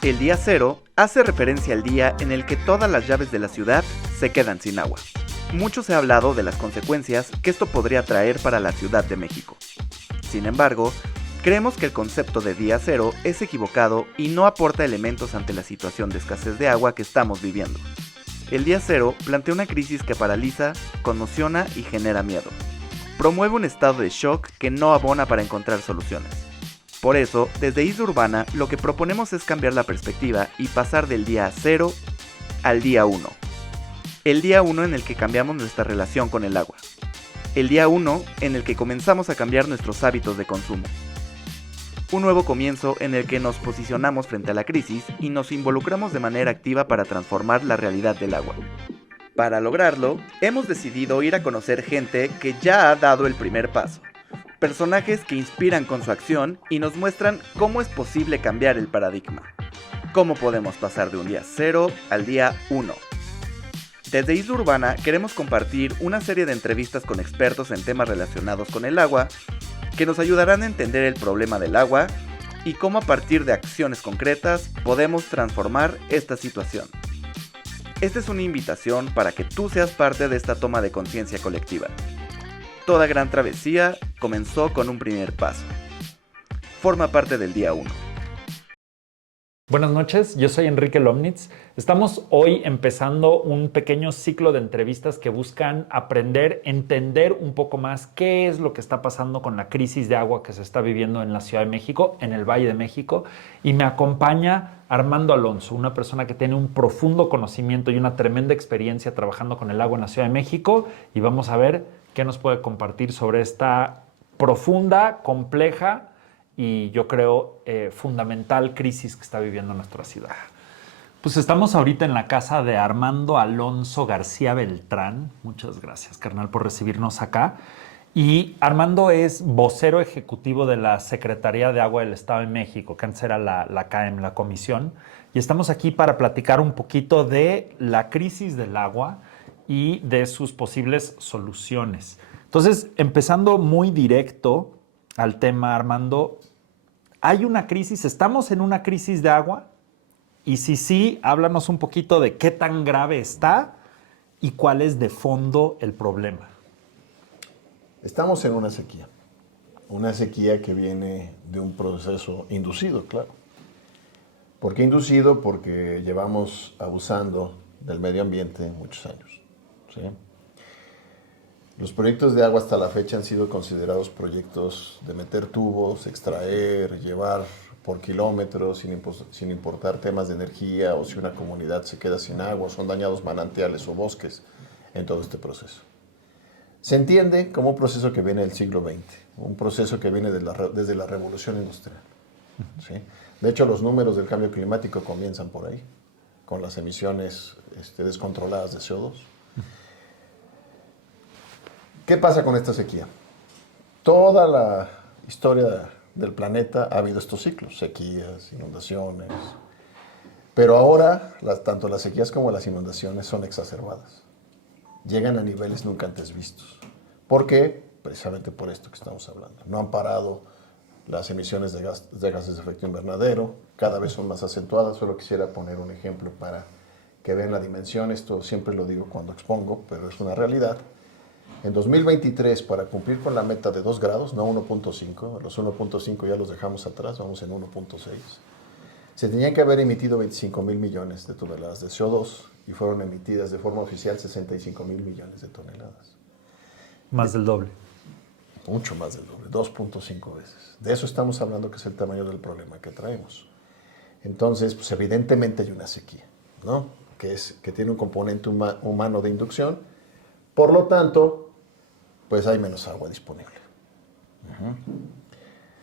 El día cero hace referencia al día en el que todas las llaves de la ciudad se quedan sin agua. Mucho se ha hablado de las consecuencias que esto podría traer para la Ciudad de México. Sin embargo, creemos que el concepto de día cero es equivocado y no aporta elementos ante la situación de escasez de agua que estamos viviendo. El día cero plantea una crisis que paraliza, conmociona y genera miedo. Promueve un estado de shock que no abona para encontrar soluciones. Por eso, desde Isla Urbana, lo que proponemos es cambiar la perspectiva y pasar del día 0 al día 1. El día 1 en el que cambiamos nuestra relación con el agua. El día 1 en el que comenzamos a cambiar nuestros hábitos de consumo. Un nuevo comienzo en el que nos posicionamos frente a la crisis y nos involucramos de manera activa para transformar la realidad del agua. Para lograrlo, hemos decidido ir a conocer gente que ya ha dado el primer paso. Personajes que inspiran con su acción y nos muestran cómo es posible cambiar el paradigma. Cómo podemos pasar de un día 0 al día 1. Desde Isla Urbana queremos compartir una serie de entrevistas con expertos en temas relacionados con el agua que nos ayudarán a entender el problema del agua y cómo a partir de acciones concretas podemos transformar esta situación. Esta es una invitación para que tú seas parte de esta toma de conciencia colectiva. Toda gran travesía comenzó con un primer paso. Forma parte del día 1. Buenas noches, yo soy Enrique Lomnitz. Estamos hoy empezando un pequeño ciclo de entrevistas que buscan aprender, entender un poco más qué es lo que está pasando con la crisis de agua que se está viviendo en la Ciudad de México, en el Valle de México. Y me acompaña Armando Alonso, una persona que tiene un profundo conocimiento y una tremenda experiencia trabajando con el agua en la Ciudad de México. Y vamos a ver qué nos puede compartir sobre esta profunda, compleja y yo creo fundamental crisis que está viviendo nuestra ciudad. Pues estamos ahorita en la casa de Armando Alonso García Beltrán. Muchas gracias, carnal, por recibirnos acá. Y Armando es vocero ejecutivo de la Secretaría de Agua del Estado de México, que antes era la CAEM, la comisión. Y estamos aquí para platicar un poquito de la crisis del agua y de sus posibles soluciones. Entonces, empezando muy directo al tema, Armando, ¿hay una crisis? ¿Estamos en una crisis de agua? Y si sí, háblanos un poquito de qué tan grave está y cuál es de fondo el problema. Estamos en una sequía que viene de un proceso inducido, claro. ¿Por qué inducido? Porque llevamos abusando del medio ambiente muchos años, ¿sí? Los proyectos de agua hasta la fecha han sido considerados proyectos de meter tubos, extraer, llevar por kilómetros, sin importar temas de energía o si una comunidad se queda sin agua, son dañados manantiales o bosques en todo este proceso. Se entiende como un proceso que viene del siglo XX, un proceso que viene desde la revolución industrial, ¿sí? De hecho, los números del cambio climático comienzan por ahí, con las emisiones descontroladas de CO2. ¿Qué pasa con esta sequía? Toda la historia del planeta ha habido estos ciclos, sequías, inundaciones, pero ahora tanto las sequías como las inundaciones son exacerbadas. Llegan a niveles nunca antes vistos. ¿Por qué? Precisamente por esto que estamos hablando. No han parado las emisiones de gases de efecto invernadero, cada vez son más acentuadas. Solo quisiera poner un ejemplo para que vean la dimensión. Esto siempre lo digo cuando expongo, pero es una realidad. En 2023, para cumplir con la meta de 2 grados, no 1.5, los 1.5 ya los dejamos atrás, vamos en 1.6, se tenían que haber emitido 25,000 millones de toneladas de CO2 y fueron emitidas de forma oficial 65,000 millones de toneladas. Más del doble. Mucho más del doble, 2.5 veces. De eso estamos hablando, que es el tamaño del problema que traemos. Entonces, pues evidentemente hay una sequía, ¿no? Que tiene un componente humano de inducción. Por lo tanto, pues hay menos agua disponible.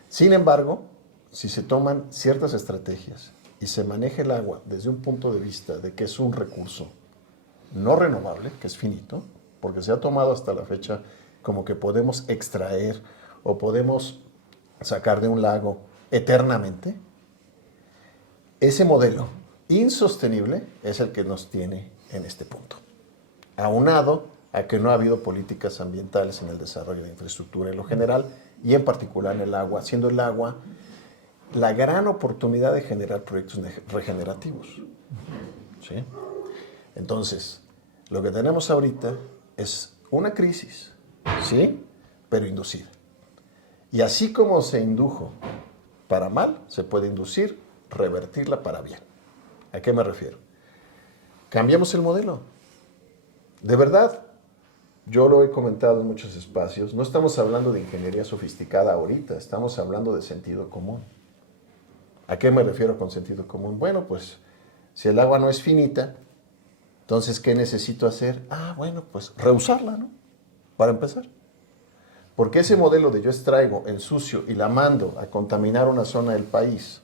Sin embargo, si se toman ciertas estrategias y se maneja el agua desde un punto de vista de que es un recurso no renovable, que es finito, porque se ha tomado hasta la fecha como que podemos extraer o podemos sacar de un lago eternamente, ese modelo insostenible es el que nos tiene en este punto. Aunado a que no ha habido políticas ambientales en el desarrollo de infraestructura en lo general y en particular en el agua, siendo el agua la gran oportunidad de generar proyectos regenerativos. ¿Sí? Entonces, lo que tenemos ahorita es una crisis, ¿sí? Pero inducida. Y así como se indujo para mal, se puede inducir, revertirla para bien. ¿A qué me refiero? Cambiemos el modelo. De verdad, yo lo he comentado en muchos espacios, no estamos hablando de ingeniería sofisticada ahorita, estamos hablando de sentido común. ¿A qué me refiero con sentido común? Bueno, pues si el agua no es finita, entonces, ¿qué necesito hacer? Bueno, pues reusarla, ¿no? Para empezar. Porque ese modelo de yo extraigo, ensucio y la mando a contaminar una zona del país,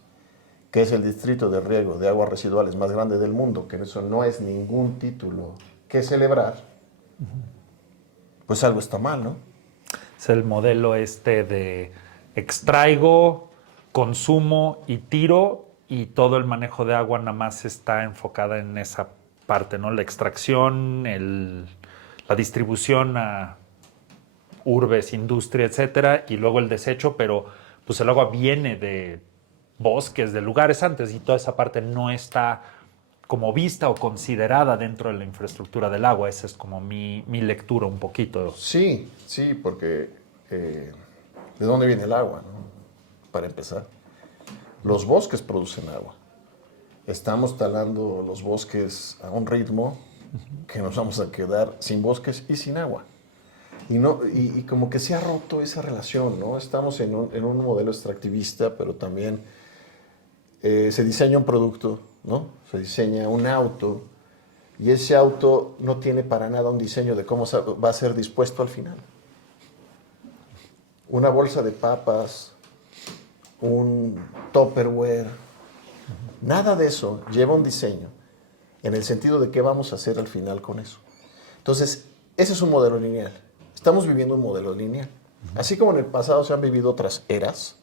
que es el distrito de riego de aguas residuales más grande del mundo, que eso no es ningún título que celebrar, pues algo está mal, ¿no? Es el modelo de extraigo, consumo y tiro, y todo el manejo de agua nada más está enfocada en esa parte, ¿no? La extracción, la distribución a urbes, industria, etcétera, y luego el desecho, pero pues el agua viene de bosques, de lugares antes, y toda esa parte no está como vista o considerada dentro de la infraestructura del agua. Esa es como mi lectura un poquito. Sí, porque ¿de dónde viene el agua, no? Para empezar, los bosques producen agua. Estamos talando los bosques a un ritmo que nos vamos a quedar sin bosques y sin agua. Y como que se ha roto esa relación, ¿no? Estamos en un modelo extractivista, pero también se diseña un producto, ¿no? Se diseña un auto, y ese auto no tiene para nada un diseño de cómo va a ser dispuesto al final. Una bolsa de papas, un Tupperware, nada de eso lleva un diseño en el sentido de qué vamos a hacer al final con eso. Entonces, ese es un modelo lineal. Estamos viviendo un modelo lineal. Así como en el pasado se han vivido otras eras,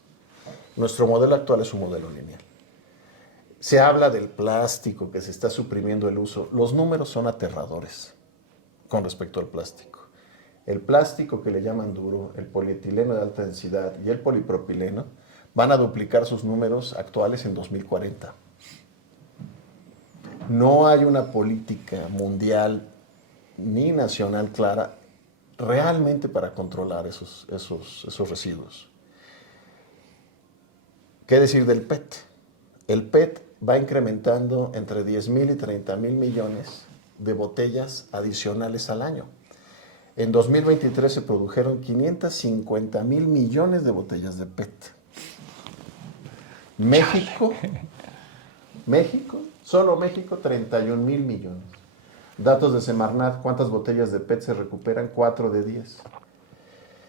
nuestro modelo actual es un modelo lineal. Se habla del plástico, que se está suprimiendo el uso. Los números son aterradores con respecto al plástico. El plástico que le llaman duro, el polietileno de alta densidad y el polipropileno van a duplicar sus números actuales en 2040. No hay una política mundial ni nacional clara realmente para controlar esos residuos. ¿Qué decir del PET? El PET va incrementando entre 10,000 y 30,000 millones de botellas adicionales al año. En 2023 se produjeron 550,000 millones de botellas de PET. México, solo México, 31,000 millones. Datos de Semarnat, ¿cuántas botellas de PET se recuperan? 4 de 10.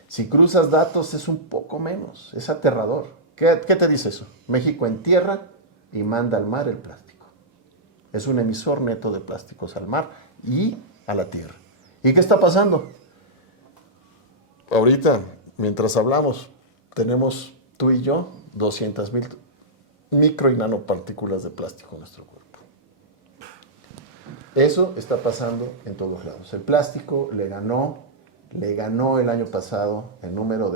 Si cruzas datos es un poco menos, es aterrador. ¿Qué te dice eso? México entierra y manda al mar el plástico. Es un emisor neto de plásticos al mar y a la tierra. ¿Y qué está pasando? Ahorita, mientras hablamos, tenemos tú y yo 200,000 micro y nanopartículas de plástico en nuestro cuerpo. Eso está pasando en todos lados. El plástico le ganó el año pasado el número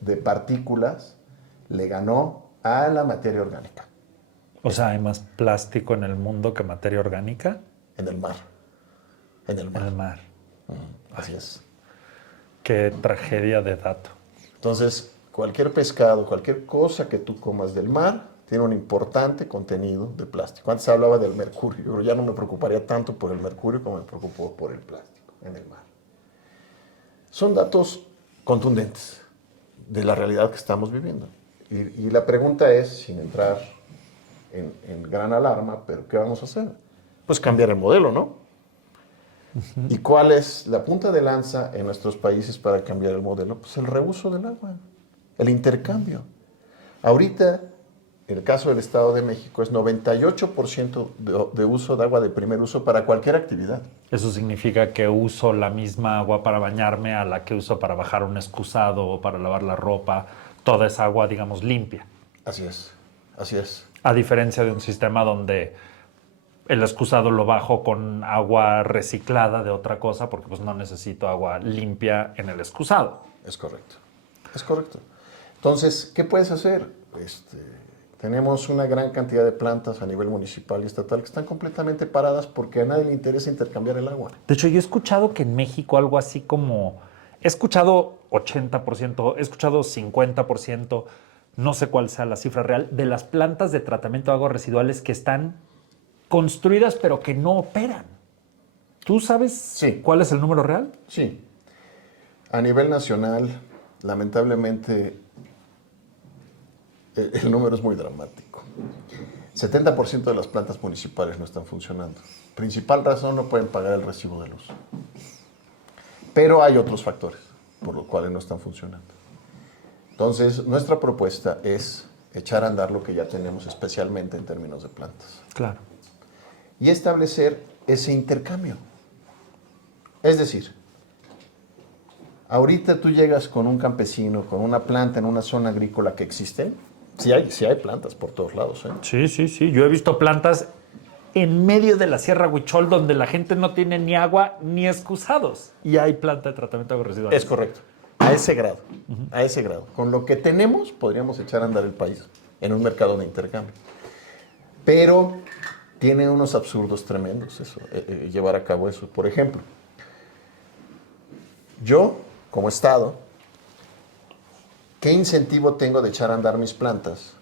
de partículas, le ganó a la materia orgánica. O sea, ¿hay más plástico en el mundo que materia orgánica? En el mar. En el mar. Así es. Qué tragedia de dato. Entonces, cualquier pescado, cualquier cosa que tú comas del mar, tiene un importante contenido de plástico. Antes hablaba del mercurio, pero ya no me preocuparía tanto por el mercurio como me preocupo por el plástico en el mar. Son datos contundentes de la realidad que estamos viviendo. Y la pregunta es, sin entrar en gran alarma, ¿pero qué vamos a hacer? Pues cambiar el modelo, ¿no? ¿Y cuál es la punta de lanza en nuestros países para cambiar el modelo? Pues el reuso del agua, el intercambio. Ahorita, en el caso del Estado de México, es 98% de uso de agua de primer uso para cualquier actividad. Eso significa que uso la misma agua para bañarme a la que uso para bajar un excusado o para lavar la ropa. Toda esa agua, digamos, limpia. Así es, así es. A diferencia de un sistema donde el excusado lo bajo con agua reciclada de otra cosa porque pues no necesito agua limpia en el excusado. Es correcto, es correcto. Entonces, ¿qué puedes hacer? Tenemos una gran cantidad de plantas a nivel municipal y estatal que están completamente paradas porque a nadie le interesa intercambiar el agua. De hecho, yo he escuchado que en México algo así como, he escuchado 80%, he escuchado 50%, no sé cuál sea la cifra real, de las plantas de tratamiento de aguas residuales que están construidas pero que no operan. ¿Tú sabes Sí. cuál es el número real? Sí. A nivel nacional, lamentablemente, el número es muy dramático. 70% de las plantas municipales no están funcionando. Principal razón, no pueden pagar el recibo de luz. Pero hay otros factores por los cuales no están funcionando. Entonces, nuestra propuesta es echar a andar lo que ya tenemos, especialmente en términos de plantas. Claro. Y establecer ese intercambio. Es decir, ahorita tú llegas con un campesino, con una planta en una zona agrícola que existe. Sí hay plantas por todos lados, ¿eh? Sí. Yo he visto plantas en medio de la Sierra Huichol donde la gente no tiene ni agua ni excusados. Y hay planta de tratamiento de aguas residuales. Es correcto. A ese grado. A ese grado. Con lo que tenemos, podríamos echar a andar el país en un mercado de intercambio. Pero tiene unos absurdos tremendos eso, llevar a cabo eso. Por ejemplo, yo, como Estado, ¿qué incentivo tengo de echar a andar mis plantas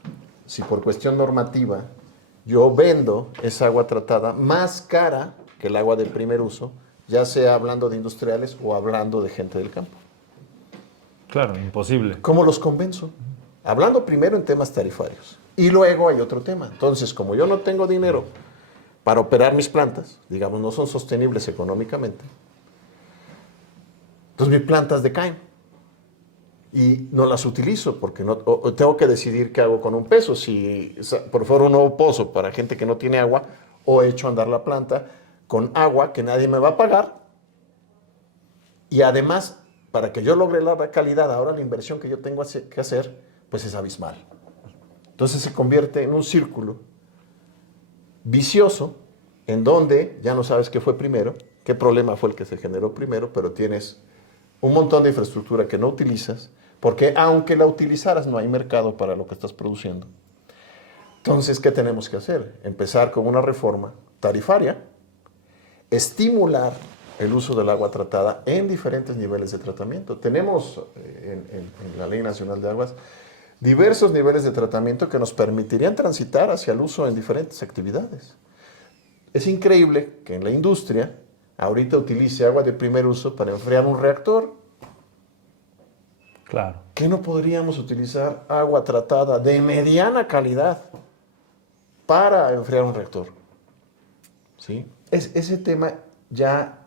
si por cuestión normativa yo vendo esa agua tratada más cara que el agua del primer uso, ya sea hablando de industriales o hablando de gente del campo? Claro, imposible. ¿Cómo los convenzo? Hablando primero en temas tarifarios. Y luego hay otro tema. Entonces, como yo no tengo dinero para operar mis plantas, digamos, no son sostenibles económicamente, entonces mis plantas decaen. Y no las utilizo porque o tengo que decidir qué hago con un peso. Si por favor un nuevo pozo para gente que no tiene agua, o echo a andar la planta con agua que nadie me va a pagar. Y además, para que yo logre la calidad, ahora la inversión que yo tengo que hacer, pues es abismal. Entonces se convierte en un círculo vicioso en donde ya no sabes qué fue primero, qué problema fue el que se generó primero, pero tienes un montón de infraestructura que no utilizas, porque aunque la utilizaras no hay mercado para lo que estás produciendo. Entonces, ¿qué tenemos que hacer? Empezar con una reforma tarifaria, estimular el uso del agua tratada en diferentes niveles de tratamiento. Tenemos en la Ley Nacional de Aguas diversos niveles de tratamiento que nos permitirían transitar hacia el uso en diferentes actividades. Es increíble que en la industria ahorita utilice agua de primer uso para enfriar un reactor. Claro. ¿Qué no podríamos utilizar agua tratada de mediana calidad para enfriar un reactor? ¿Sí? Ese tema ya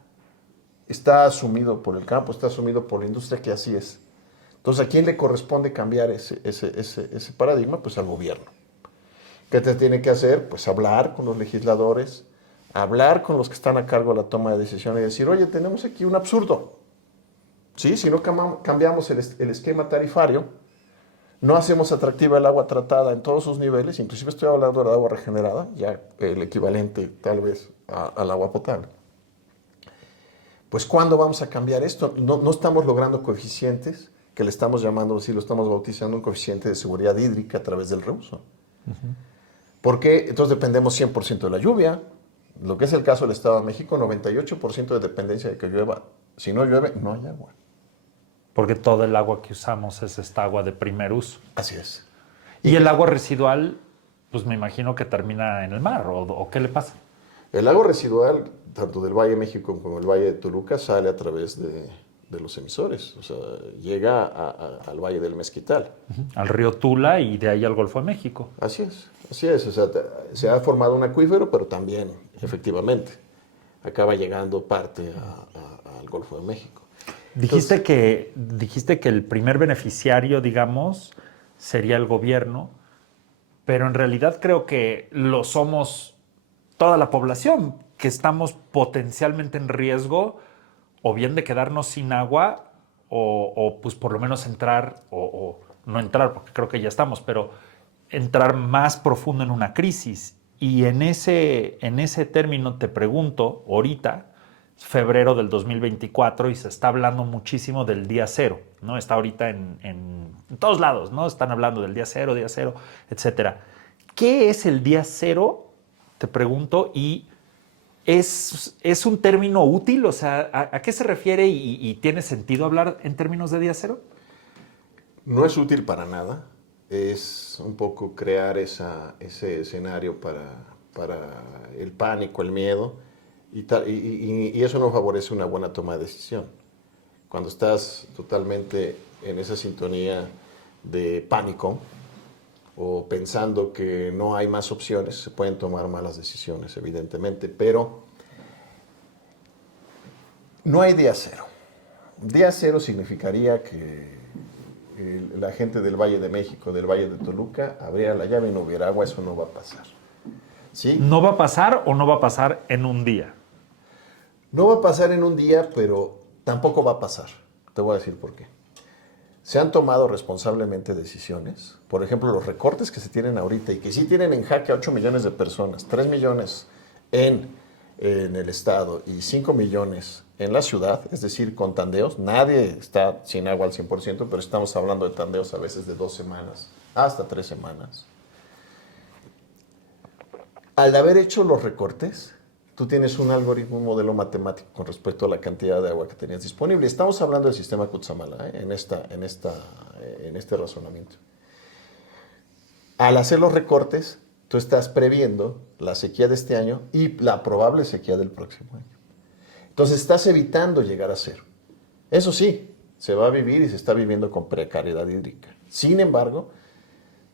está asumido por el campo, está asumido por la industria, que así es. Entonces, ¿a quién le corresponde cambiar ese paradigma? Pues al gobierno. ¿Qué te tiene que hacer? Pues hablar con los legisladores, hablar con los que están a cargo de la toma de decisiones y decir, oye, tenemos aquí un absurdo. ¿Sí? Si no cambiamos el esquema tarifario, no hacemos atractiva el agua tratada en todos sus niveles, inclusive estoy hablando de agua regenerada, ya el equivalente tal vez al agua potable. Pues ¿cuándo vamos a cambiar esto? No estamos logrando coeficientes, que le estamos llamando, así lo estamos bautizando, un coeficiente de seguridad hídrica a través del reuso. Porque entonces dependemos 100% de la lluvia. Lo que es el caso del Estado de México, 98% de dependencia de que llueva. Si no llueve, no hay agua. Porque todo el agua que usamos es esta agua de primer uso. Así es. Y el agua residual, pues me imagino que termina en el mar, ¿o qué le pasa? El agua residual, tanto del Valle de México como el Valle de Toluca, sale a través de los emisores. O sea, llega al Valle del Mezquital. Al río Tula y de ahí al Golfo de México. Así es, así es. O sea, se ha formado un acuífero, pero también, efectivamente, acaba llegando parte al Golfo de México. Dijiste que el primer beneficiario, digamos, sería el gobierno, pero en realidad creo que lo somos toda la población, que estamos potencialmente en riesgo o bien de quedarnos sin agua o pues por lo menos entrar, o no entrar porque creo que ya estamos, pero entrar más profundo en una crisis. Y en ese término te pregunto ahorita febrero del 2024 y se está hablando muchísimo del día cero, ¿no? Está ahorita en todos lados, ¿no? Están hablando del día cero, etcétera. ¿Qué es el día cero? Te pregunto, y ¿es un término útil? O sea, ¿a qué se refiere y tiene sentido hablar en términos de día cero? No es útil para nada. Es un poco crear ese escenario para el pánico, el miedo, y eso no favorece una buena toma de decisión. Cuando estás totalmente en esa sintonía de pánico o pensando que no hay más opciones, se pueden tomar malas decisiones, evidentemente, pero no hay día cero. Día cero significaría que la gente del Valle de México, del Valle de Toluca, abriera la llave y no hubiera agua. Eso no va a pasar. ¿Sí? ¿No va a pasar o no va a pasar en un día? No va a pasar en un día, pero tampoco va a pasar. Te voy a decir por qué. Se han tomado responsablemente decisiones. Por ejemplo, los recortes que se tienen ahorita y que sí tienen en jaque a 8 millones de personas, 3 millones en el estado y 5 millones en la ciudad, es decir, con tandeos. Nadie está sin agua al 100%, pero estamos hablando de tandeos a veces de 2 semanas, hasta 3 semanas. Al haber hecho los recortes, tú tienes un algoritmo, un modelo matemático con respecto a la cantidad de agua que tenías disponible. Estamos hablando del sistema Cutzamala, en este razonamiento. Al hacer los recortes, tú estás previendo la sequía de este año y la probable sequía del próximo año. Entonces estás evitando llegar a cero. Eso sí, se va a vivir y se está viviendo con precariedad hídrica. Sin embargo,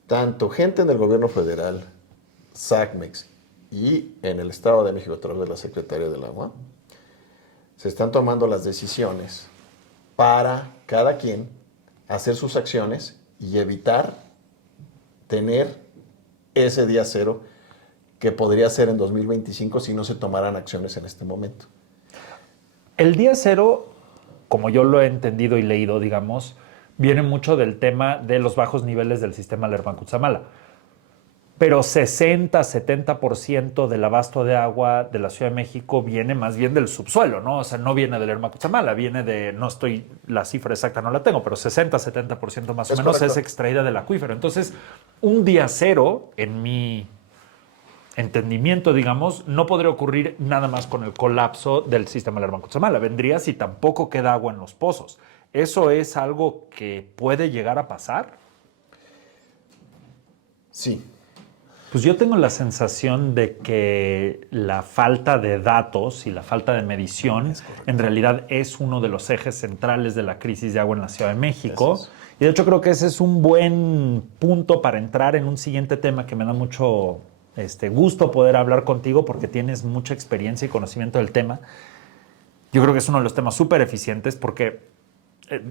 tanto gente en el gobierno federal, SACMEX y en el Estado de México a través de la Secretaría del Agua, se están tomando las decisiones para cada quien hacer sus acciones y evitar tener ese día cero que podría ser en 2025 si no se tomaran acciones en este momento. El día cero, como yo lo he entendido y leído, digamos, viene mucho del tema de los bajos niveles del sistema Lerma-Cutzamala. Pero 60-70% del abasto de agua de la Ciudad de México viene más bien del subsuelo, ¿no? O sea, no viene del Lerma-Cutzamala, viene de, la cifra exacta no la tengo, pero 60-70% más o menos es extraída del acuífero. Entonces, un día cero, en mi entendimiento, digamos, no podría ocurrir nada más con el colapso del sistema Lerma-Cutzamala. Vendría si tampoco queda agua en los pozos. ¿Eso es algo que puede llegar a pasar? Sí. Pues yo tengo la sensación de que la falta de datos y la falta de medición en realidad es uno de los ejes centrales de la crisis de agua en la Ciudad de México. Y de hecho creo que ese es un buen punto para entrar en un siguiente tema que me da mucho gusto poder hablar contigo porque tienes mucha experiencia y conocimiento del tema. Yo creo que es uno de los temas súper eficientes porque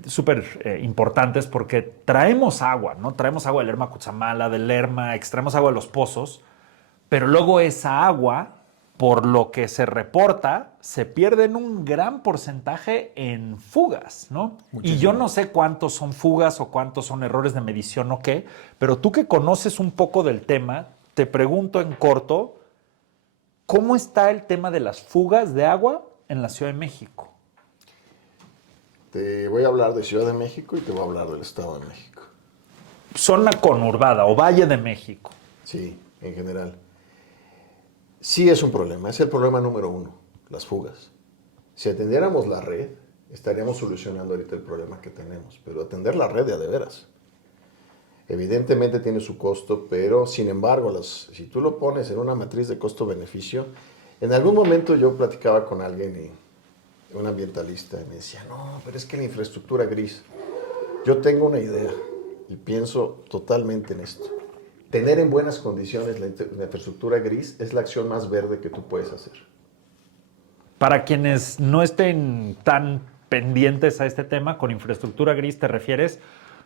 súper importantes porque traemos agua, ¿no? Traemos agua del Lerma-Cutzamala, del Lerma, extraemos agua de los pozos, pero luego esa agua, por lo que se reporta, se pierde en un gran porcentaje en fugas, ¿no? Muchísimo. Y yo no sé cuántos son fugas o cuántos son errores de medición o qué, pero tú que conoces un poco del tema, te pregunto en corto, ¿cómo está el tema de las fugas de agua en la Ciudad de México? Te voy a hablar de Ciudad de México y te voy a hablar del Estado de México. Zona conurbada o Valle de México. Sí, en general. Sí es un problema, es el problema número 1, las fugas. Si atendiéramos la red, estaríamos solucionando ahorita el problema que tenemos, pero atender la red de veras. Evidentemente tiene su costo, pero sin embargo, si tú lo pones en una matriz de costo-beneficio, en algún momento yo platicaba con alguien un ambientalista y me decía, no, pero es que la infraestructura gris. Yo tengo una idea y pienso totalmente en esto. Tener en buenas condiciones la infraestructura gris es la acción más verde que tú puedes hacer. Para quienes no estén tan pendientes a este tema, con infraestructura gris te refieres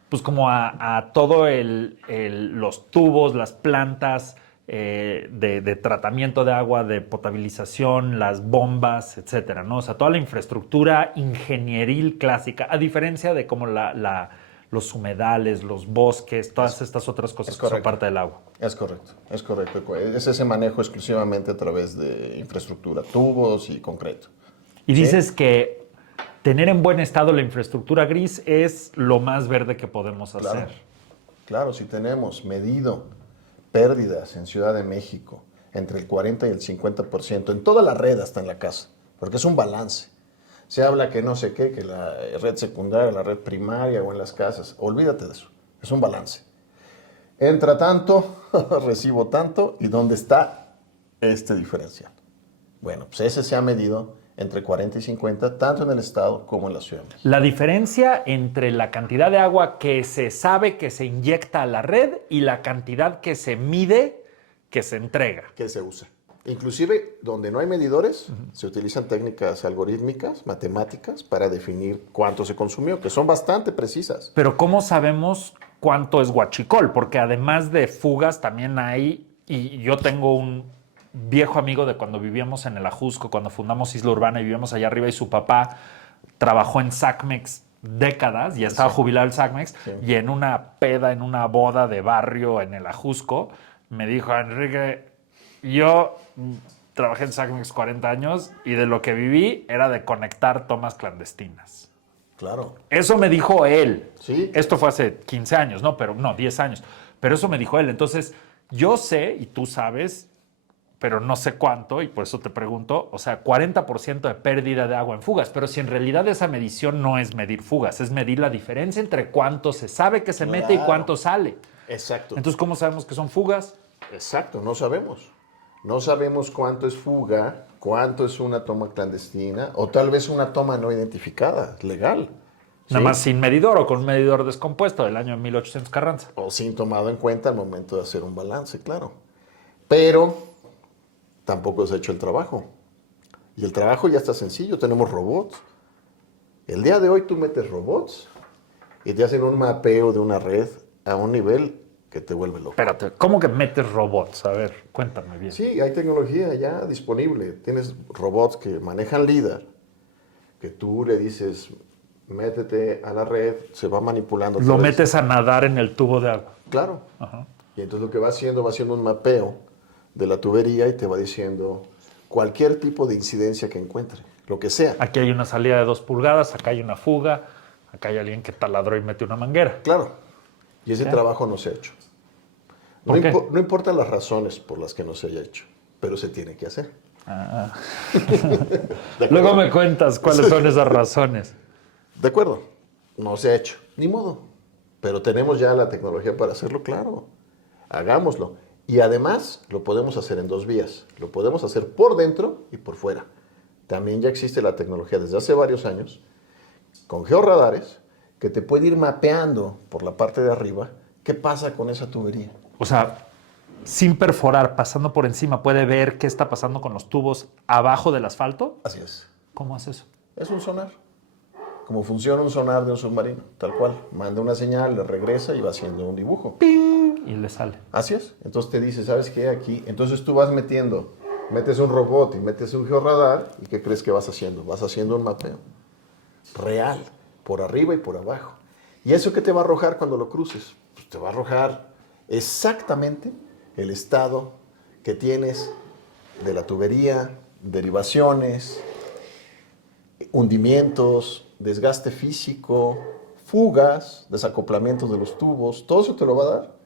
pues como a todo los tubos, las plantas, de tratamiento de agua, de potabilización, las bombas, etcétera, ¿no? O sea, toda la infraestructura ingenieril clásica, a diferencia de como los humedales, los bosques, todas estas otras cosas que son parte del agua. Es correcto. Es ese manejo exclusivamente a través de infraestructura, tubos y concreto. Y Sí. dices que tener en buen estado la infraestructura gris es lo más verde que podemos Claro, hacer. claro, si tenemos medido pérdidas en Ciudad de México entre el 40 y el 50%, en toda la red hasta en la casa, porque es un balance. Se habla que no sé qué, que la red secundaria, la red primaria o en las casas. Olvídate de eso, es un balance. Entra tanto, recibo tanto, ¿y dónde está este diferencial? Bueno, pues ese se ha medido entre 40 y 50, tanto en el Estado como en la Ciudad de México. La diferencia entre la cantidad de agua que se sabe que se inyecta a la red y la cantidad que se mide que se entrega. Que se usa. Inclusive, donde no hay medidores, se utilizan técnicas algorítmicas, matemáticas, para definir cuánto se consumió, que son bastante precisas. Pero ¿cómo sabemos cuánto es huachicol? Porque además de fugas también hay, y yo tengo un viejo amigo de cuando vivíamos en el Ajusco, cuando fundamos Isla Urbana y vivíamos allá arriba y su papá trabajó en Sacmex décadas, ya estaba Sí. jubilado el Sacmex, Sí. y en una peda, en una boda de barrio en el Ajusco, me dijo, Enrique, yo trabajé en Sacmex 40 años y de lo que viví era de conectar tomas clandestinas. Claro. Eso me dijo él. Sí. Esto fue hace 15 años, ¿no? Pero no, 10 años. Pero eso me dijo él. Entonces, yo sé, y tú sabes, pero no sé cuánto, y por eso te pregunto, o sea, 40% de pérdida de agua en fugas. Pero si en realidad esa medición no es medir fugas, es medir la diferencia entre cuánto se sabe que se mete y Claro. cuánto sale. Exacto. Entonces, ¿cómo sabemos que son fugas? Exacto, no sabemos. No sabemos cuánto es fuga, cuánto es una toma clandestina, o tal vez una toma no identificada, legal. Nada ¿sí? más sin medidor o con un medidor descompuesto del año 1800 Carranza. O sin tomado en cuenta al momento de hacer un balance, claro. Pero tampoco se ha hecho el trabajo. Y el trabajo ya está sencillo, tenemos robots. El día de hoy tú metes robots y te hacen un mapeo de una red a un nivel que te vuelve loco. Espérate, ¿cómo que metes robots? A ver, cuéntame bien. Sí, hay tecnología ya disponible. Tienes robots que manejan LIDAR, que tú le dices, métete a la red, se va manipulando. Lo metes a nadar en el tubo de agua. Claro. Ajá. Y entonces lo que va haciendo un mapeo de la tubería y te va diciendo cualquier tipo de incidencia que encuentre, lo que sea. Aquí hay una salida de 2 pulgadas, acá hay una fuga, acá hay alguien que taladró y mete una manguera. Claro. Y ese ¿Sí? trabajo no se ha hecho. No, ¿Por qué? no importan las razones por las que no se haya hecho, pero se tiene que hacer. Ah. ¿De acuerdo? Luego me cuentas cuáles son esas razones. De acuerdo, no se ha hecho, ni modo. Pero tenemos ya la tecnología para hacerlo, claro. Hagámoslo. Y además lo podemos hacer en 2 vías. Lo podemos hacer por dentro y por fuera. También ya existe la tecnología desde hace varios años con georradares que te puede ir mapeando por la parte de arriba qué pasa con esa tubería. O sea, sin perforar, pasando por encima, ¿puede ver qué está pasando con los tubos abajo del asfalto? Así es. ¿Cómo hace eso? Es un sonar. Como funciona un sonar de un submarino, tal cual. Manda una señal, le regresa y va haciendo un dibujo. ¡Ping! Y le sale. Así es. Entonces te dice, ¿sabes qué? Aquí. Entonces tú vas metiendo, metes un robot y metes un georradar, ¿y qué crees que vas haciendo? Vas haciendo un mapeo real, por arriba y por abajo. ¿Y eso qué te va a arrojar cuando lo cruces? Pues te va a arrojar exactamente el estado que tienes de la tubería, derivaciones, hundimientos, desgaste físico, fugas, desacoplamientos de los tubos, todo eso te lo va a dar.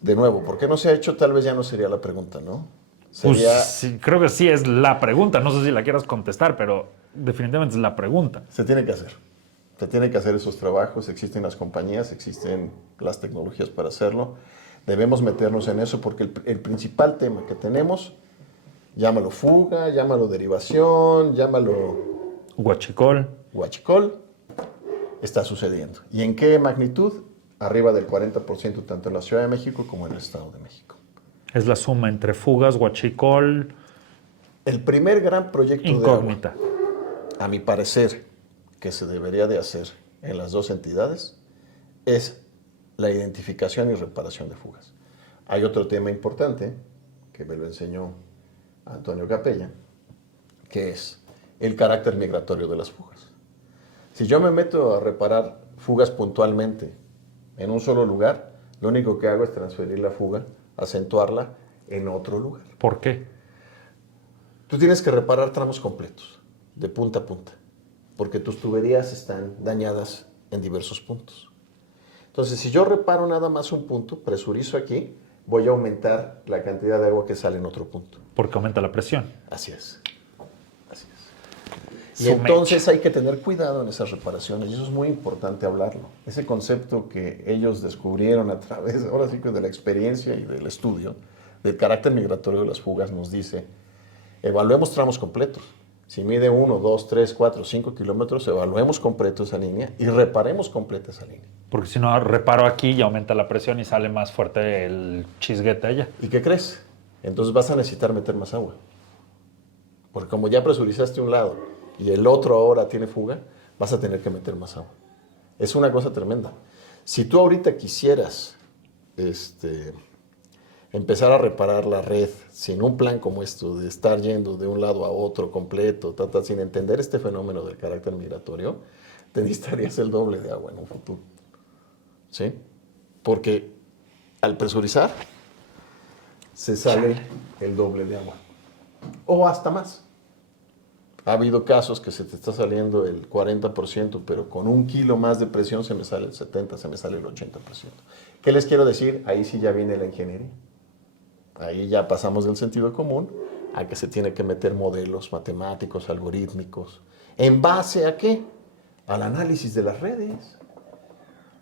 De nuevo, ¿por qué no se ha hecho? Tal vez ya no sería la pregunta, ¿no? Sería, Pues sí, creo que sí es la pregunta. No sé si la quieras contestar, pero definitivamente es la pregunta. se tiene que hacer. Se tiene que hacer esos trabajos, existen las compañías, existen las tecnologías para hacerlo. Debemos meternos en eso porque el principal tema que tenemos, llámalo fuga, llámalo derivación, llámalo Huachicol. huachicol, está sucediendo. ¿Y en qué magnitud? Arriba del 40% tanto en la Ciudad de México como en el Estado de México. Es la suma entre fugas, huachicol, El primer gran proyecto incógnita. de agua, a mi parecer, que se debería de hacer en las 2 entidades, es la identificación y reparación de fugas. Hay otro tema importante, que me lo enseñó Antonio Capella, que es el carácter migratorio de las fugas. Si yo me meto a reparar fugas puntualmente en un solo lugar, lo único que hago es transferir la fuga, acentuarla en otro lugar. ¿Por qué? Tú tienes que reparar tramos completos, de punta a punta, porque tus tuberías están dañadas en diversos puntos. Entonces, si yo reparo nada más un punto, presurizo aquí, voy a aumentar la cantidad de agua que sale en otro punto. Porque aumenta la presión. Así es. Así es. Y entonces hay que tener cuidado en esas reparaciones, y eso es muy importante hablarlo. Ese concepto que ellos descubrieron a través, ahora sí que de la experiencia y del estudio, del carácter migratorio de las fugas, nos dice, evaluemos tramos completos. Si mide 1, 2, 3, 4, 5 kilómetros, evaluemos completo esa línea y reparemos completa esa línea. Porque si no, reparo aquí y aumenta la presión y sale más fuerte el chisguete allá. ¿Y qué crees? Entonces vas a necesitar meter más agua. Porque como ya presurizaste un lado y el otro ahora tiene fuga, vas a tener que meter más agua. Es una cosa tremenda. Si tú ahorita quisieras empezar a reparar la red sin un plan como esto, de estar yendo de un lado a otro completo, sin entender este fenómeno del carácter migratorio, te necesitarías el doble de agua en un futuro. ¿Sí? Porque al presurizar, se sale el doble de agua. O hasta más. Ha habido casos que se te está saliendo el 40%, pero con 1 kilo más de presión se me sale el 70%, se me sale el 80%. ¿Qué les quiero decir? Ahí sí ya viene la ingeniería. Ahí ya pasamos del sentido común a que se tiene que meter modelos matemáticos, algorítmicos. ¿En base a qué? Al análisis de las redes.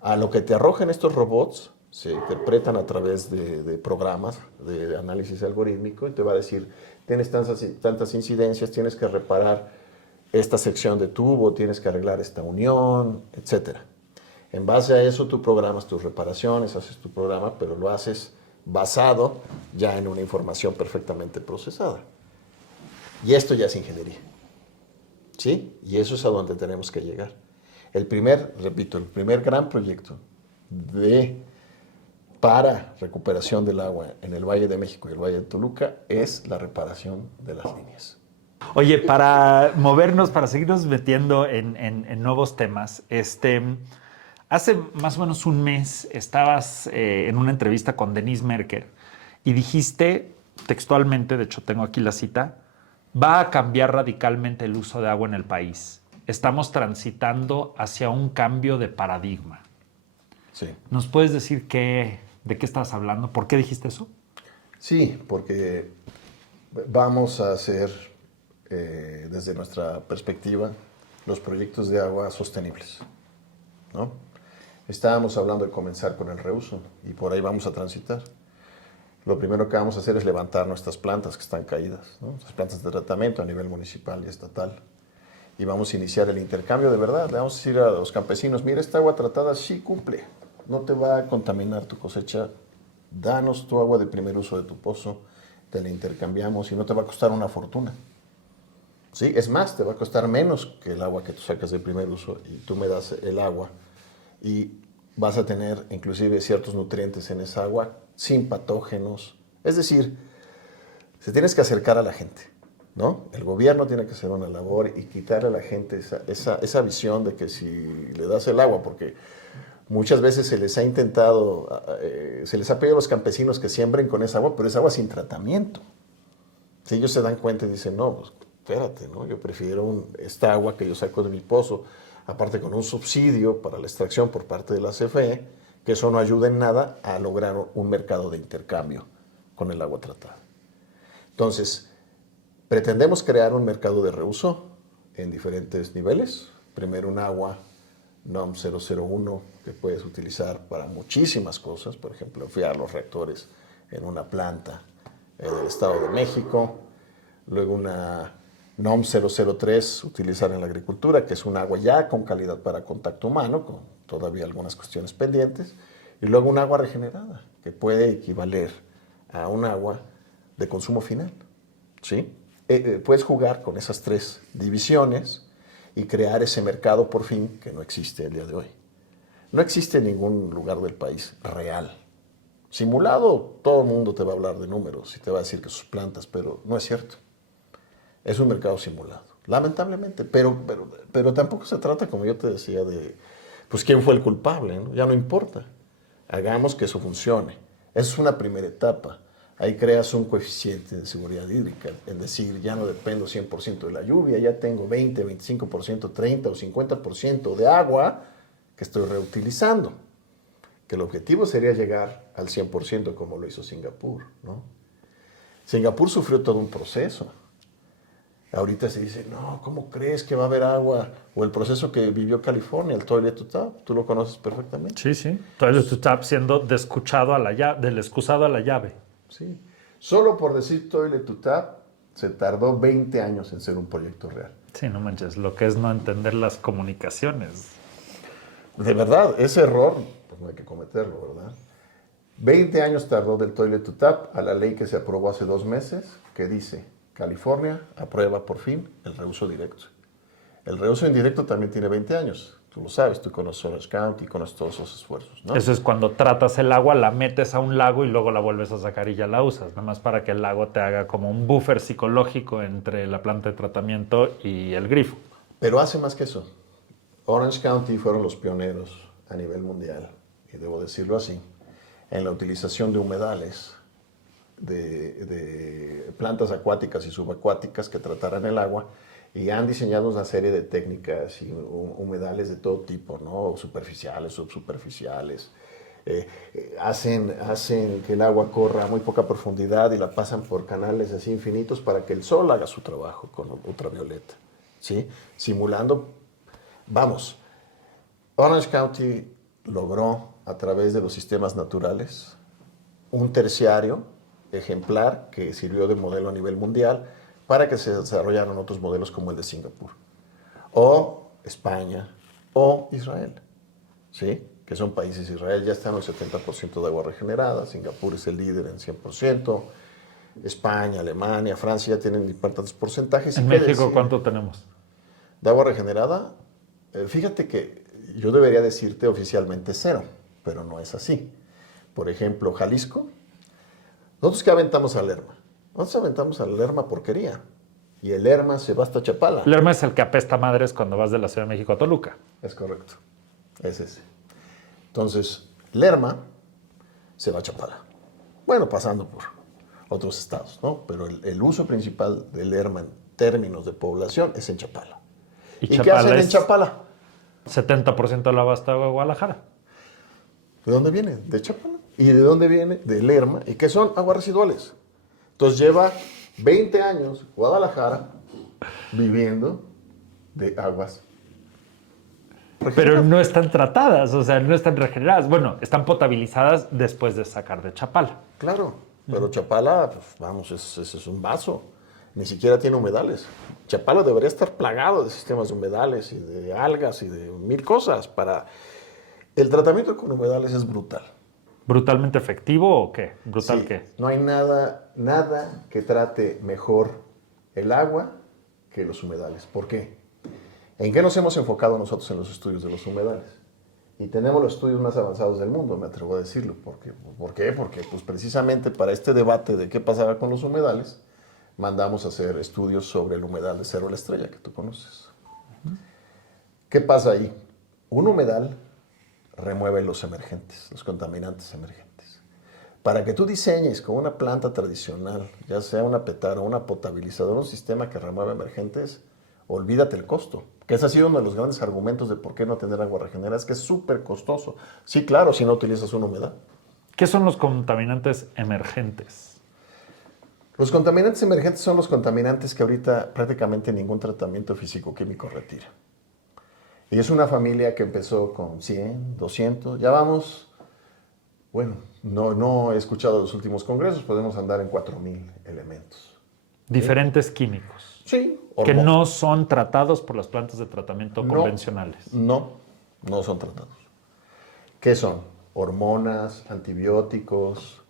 A lo que te arrojan estos robots, se interpretan a través de programas de análisis algorítmico y te va a decir, tienes tantas incidencias, tienes que reparar esta sección de tubo, tienes que arreglar esta unión, etc. En base a eso tú programas tus reparaciones, haces tu programa, pero lo haces basado ya en una información perfectamente procesada. Y esto ya es ingeniería. ¿Sí? Y eso es a donde tenemos que llegar. El primer gran proyecto para recuperación del agua en el Valle de México y el Valle de Toluca es la reparación de las líneas. Oye, para movernos, para seguirnos metiendo en nuevos temas, hace más o menos un mes estabas en una entrevista con Denise Merker y dijiste textualmente, de hecho tengo aquí la cita, va a cambiar radicalmente el uso de agua en el país. Estamos transitando hacia un cambio de paradigma. Sí. ¿Nos puedes decir de qué estás hablando? ¿Por qué dijiste eso? Sí, porque vamos a hacer, desde nuestra perspectiva, los proyectos de agua sostenibles, ¿no? Estábamos hablando de comenzar con el reuso y por ahí vamos a transitar. Lo primero que vamos a hacer es levantar nuestras plantas que están caídas, ¿no? Las plantas de tratamiento a nivel municipal y estatal. Y vamos a iniciar el intercambio de verdad. Le vamos a decir a los campesinos, mira, esta agua tratada sí cumple, no te va a contaminar tu cosecha, danos tu agua de primer uso de tu pozo, te la intercambiamos y no te va a costar una fortuna. ¿Sí? Es más, te va a costar menos que el agua que tú sacas de primer uso y tú me das el agua y vas a tener inclusive ciertos nutrientes en esa agua sin patógenos. Es decir, se tienes que acercar a la gente, ¿no? El gobierno tiene que hacer una labor y quitarle a la gente esa visión de que si le das el agua, porque muchas veces se les ha intentado, se les ha pedido a los campesinos que siembren con esa agua, pero es agua sin tratamiento. Si ellos se dan cuenta y dicen, no, pues espérate, ¿no? Yo prefiero esta agua que yo saco de mi pozo, aparte con un subsidio para la extracción por parte de la CFE, que eso no ayuda en nada a lograr un mercado de intercambio con el agua tratada. Entonces, pretendemos crear un mercado de reuso en diferentes niveles. Primero un agua NOM 001 que puedes utilizar para muchísimas cosas, por ejemplo, enfriar los reactores en una planta del Estado de México. Luego una NOM 003 utilizar en la agricultura, que es un agua ya con calidad para contacto humano, con todavía algunas cuestiones pendientes. Y luego un agua regenerada, que puede equivaler a un agua de consumo final. ¿Sí? Puedes jugar con esas tres divisiones y crear ese mercado por fin que no existe el día de hoy. No existe en ningún lugar del país real. Simulado, todo el mundo te va a hablar de números y te va a decir que sus plantas, pero no es cierto. Es un mercado simulado, lamentablemente, pero tampoco se trata, como yo te decía, de pues quién fue el culpable, ¿no? Ya no importa. Hagamos que eso funcione. Esa es una primera etapa. Ahí creas un coeficiente de seguridad hídrica, es decir, ya no dependo 100% de la lluvia, ya tengo 20, 25%, 30 o 50% de agua que estoy reutilizando. Que el objetivo sería llegar al 100% como lo hizo Singapur, ¿no? Singapur sufrió todo un proceso. Ahorita se dice, no, ¿cómo crees que va a haber agua? O el proceso que vivió California, el toilet to tap, tú lo conoces perfectamente. Sí, sí. Toilet to tap siendo del excusado a la llave. Sí. Solo por decir toilet to tap, se tardó 20 años en ser un proyecto real. Sí, no manches, lo que es no entender las comunicaciones. De verdad, ese error, pues no hay que cometerlo, ¿verdad? 20 años tardó del toilet to tap a la ley que se aprobó hace 2 meses, que dice, California aprueba por fin el reuso directo. El reuso indirecto también tiene 20 años. Tú lo sabes, tú conoces Orange County, conoces todos esos esfuerzos, ¿no? Eso es cuando tratas el agua, la metes a un lago y luego la vuelves a sacar y ya la usas, nada más para que el lago te haga como un buffer psicológico entre la planta de tratamiento y el grifo. Pero hace más que eso. Orange County fueron los pioneros a nivel mundial, y debo decirlo así, en la utilización de humedales, de plantas acuáticas y subacuáticas que trataran el agua, y han diseñado una serie de técnicas y humedales de todo tipo, ¿no? Superficiales, subsuperficiales. Hacen que el agua corra a muy poca profundidad y la pasan por canales así infinitos para que el sol haga su trabajo con ultravioleta, ¿sí? Simulando, vamos, Orange County logró a través de los sistemas naturales un terciario ejemplar que sirvió de modelo a nivel mundial para que se desarrollaran otros modelos como el de Singapur, o España, o Israel, ¿sí? Que son países. Israel ya está en el 70% de agua regenerada, Singapur es el líder en 100%, España, Alemania, Francia ya tienen importantes porcentajes. ¿En México cuánto tenemos? De agua regenerada, fíjate que yo debería decirte oficialmente 0, pero no es así. Por ejemplo, Jalisco, nosotros que aventamos al Lerma. Nosotros aventamos al Lerma porquería. Y el Lerma se va hasta Chapala. El Lerma es el que apesta madres cuando vas de la Ciudad de México a Toluca. Es correcto. Es ese. Entonces, Lerma se va a Chapala. Bueno, pasando por otros estados, ¿no? Pero el uso principal del Lerma en términos de población es en Chapala. ¿Y qué hacen en Chapala? 70% de la vasta agua de Guadalajara. ¿De dónde viene? De Chapala. ¿Y de dónde viene? De Lerma. ¿Y qué son? Aguas residuales. Entonces lleva 20 años Guadalajara viviendo de aguas regeneradas. Pero no están tratadas, o sea, no están regeneradas. Bueno, están potabilizadas después de sacar de Chapala. Claro, pero Chapala, pues, vamos, ese es un vaso. Ni siquiera tiene humedales. Chapala debería estar plagado de sistemas de humedales y de algas y de 1000 cosas. El tratamiento con humedales es brutal. ¿Brutalmente efectivo o qué? ¿Brutal Sí, qué? no hay nada que trate mejor el agua que los humedales. ¿Por qué? ¿En qué nos hemos enfocado nosotros en los estudios de los humedales? Y tenemos los estudios más avanzados del mundo, me atrevo a decirlo. ¿Por qué? Porque pues, precisamente para este debate de qué pasaba con los humedales, mandamos a hacer estudios sobre el humedal de Cerro La Estrella, que tú conoces. ¿Qué pasa ahí? Un humedal remueve los emergentes, los contaminantes emergentes. Para que tú diseñes con una planta tradicional, ya sea una petara o una potabilizadora, un sistema que remueva emergentes, olvídate el costo. Que ese ha sido uno de los grandes argumentos de por qué no tener agua regenerada, es que es súper costoso. Sí, claro, si no utilizas una humedad. ¿Qué son los contaminantes emergentes? Los contaminantes emergentes son los contaminantes que ahorita prácticamente ningún tratamiento físico-químico retira. Y es una familia que empezó con 100, 200, ya vamos, bueno, no he escuchado los últimos congresos, podemos andar en 4000 elementos. Diferentes químicos. Sí. Que no son tratados por las plantas de tratamiento convencionales. No son tratados. ¿Qué son? Hormonas, antibióticos,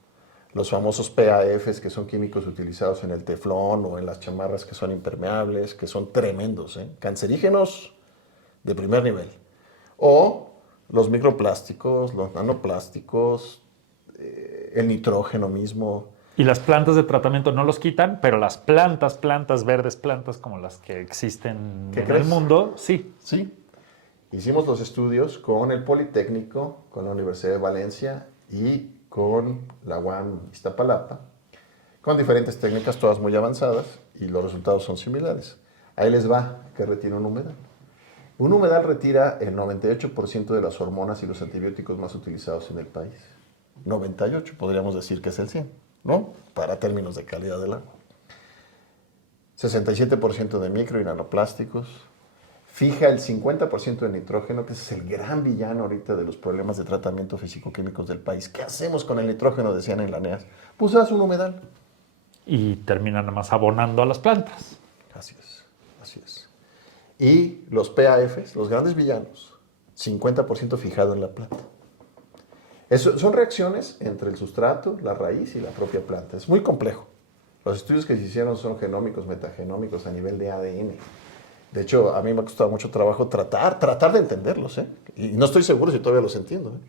los famosos PAFs, que son químicos utilizados en el teflón o en las chamarras que son impermeables, que son tremendos, cancerígenos de primer nivel. O los microplásticos, los nanoplásticos, el nitrógeno mismo. Y las plantas de tratamiento no los quitan, pero las plantas verdes, plantas como las que existen en el mundo, sí. Sí. Hicimos los estudios con el Politécnico, con la Universidad de Valencia y con la UAM Iztapalapa. con diferentes técnicas, todas muy avanzadas, y los resultados son similares. Ahí les va, que retira un humedal. Un humedal retira el 98% de las hormonas y los antibióticos más utilizados en el país. 98, podríamos decir que es el 100, ¿no? Para términos de calidad del agua. 67% de micro y nanoplásticos. Fija el 50% de nitrógeno, que ese es el gran villano ahorita de los problemas de tratamiento físico-químicos del país. ¿Qué hacemos con el nitrógeno? Decían en la NEAS. Pues haz un humedal. Y terminan nada más abonando a las plantas. Así es, así es. Y los PAFs, los grandes villanos, 50% fijado en la planta. Eso, son reacciones entre el sustrato, la raíz y la propia planta. Es muy complejo. Los estudios que se hicieron son genómicos, metagenómicos a nivel de ADN. De hecho, a mí me ha costado mucho trabajo tratar de entenderlos, ¿eh? Y no estoy seguro si todavía los entiendo, ¿eh?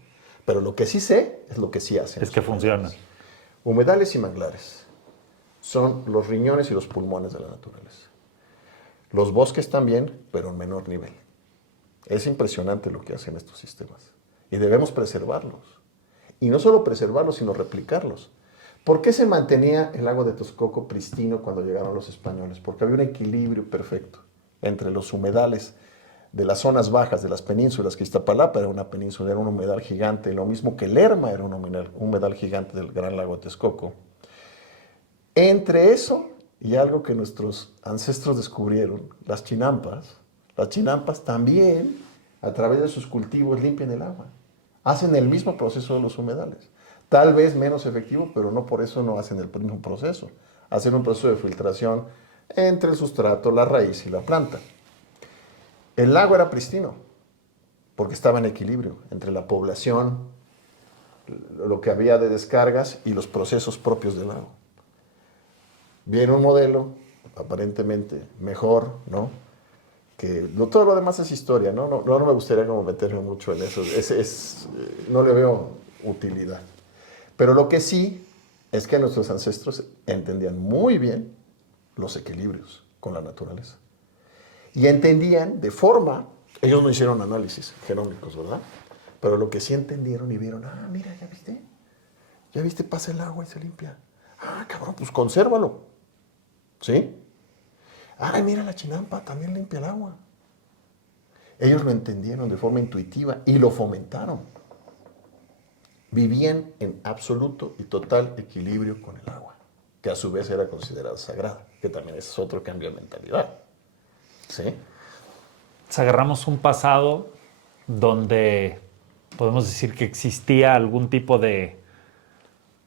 Pero lo que sí sé es lo que sí hacen. Es que funciona. Humedales y manglares son los riñones y los pulmones de la naturaleza. Los bosques también, pero en menor nivel. Es impresionante lo que hacen estos sistemas. Y debemos preservarlos. Y no solo preservarlos, sino replicarlos. ¿Por qué se mantenía el lago de Texcoco pristino cuando llegaron los españoles? Porque había un equilibrio perfecto entre los humedales de las zonas bajas de las penínsulas, que Iztapalapa era una península, era un humedal gigante, lo mismo que Lerma era un humedal gigante del gran lago de Texcoco. Entre eso y algo que nuestros ancestros descubrieron, las chinampas también, a través de sus cultivos, limpian el agua. Hacen el mismo proceso de los humedales. Tal vez menos efectivo, pero no por eso no hacen el mismo proceso. Hacen un proceso de filtración entre el sustrato, la raíz y la planta. El lago era pristino, porque estaba en equilibrio entre la población, lo que había de descargas y los procesos propios del lago. Viene un modelo aparentemente mejor, ¿no? Que todo lo demás es historia, ¿no? No me gustaría como meterme mucho en eso. No le veo utilidad. Pero lo que sí es que nuestros ancestros entendían muy bien los equilibrios con la naturaleza. Y entendían de forma, ellos no hicieron análisis genómicos, ¿verdad? Pero lo que sí entendieron y vieron, mira, ya viste, pasa el agua y se limpia. Cabrón, pues consérvalo. ¿Sí? Mira, la chinampa también limpia el agua. Ellos lo entendieron de forma intuitiva y lo fomentaron. Vivían en absoluto y total equilibrio con el agua, que a su vez era considerada sagrada, que también es otro cambio de mentalidad. ¿Sí? Agarramos un pasado donde podemos decir que existía algún tipo de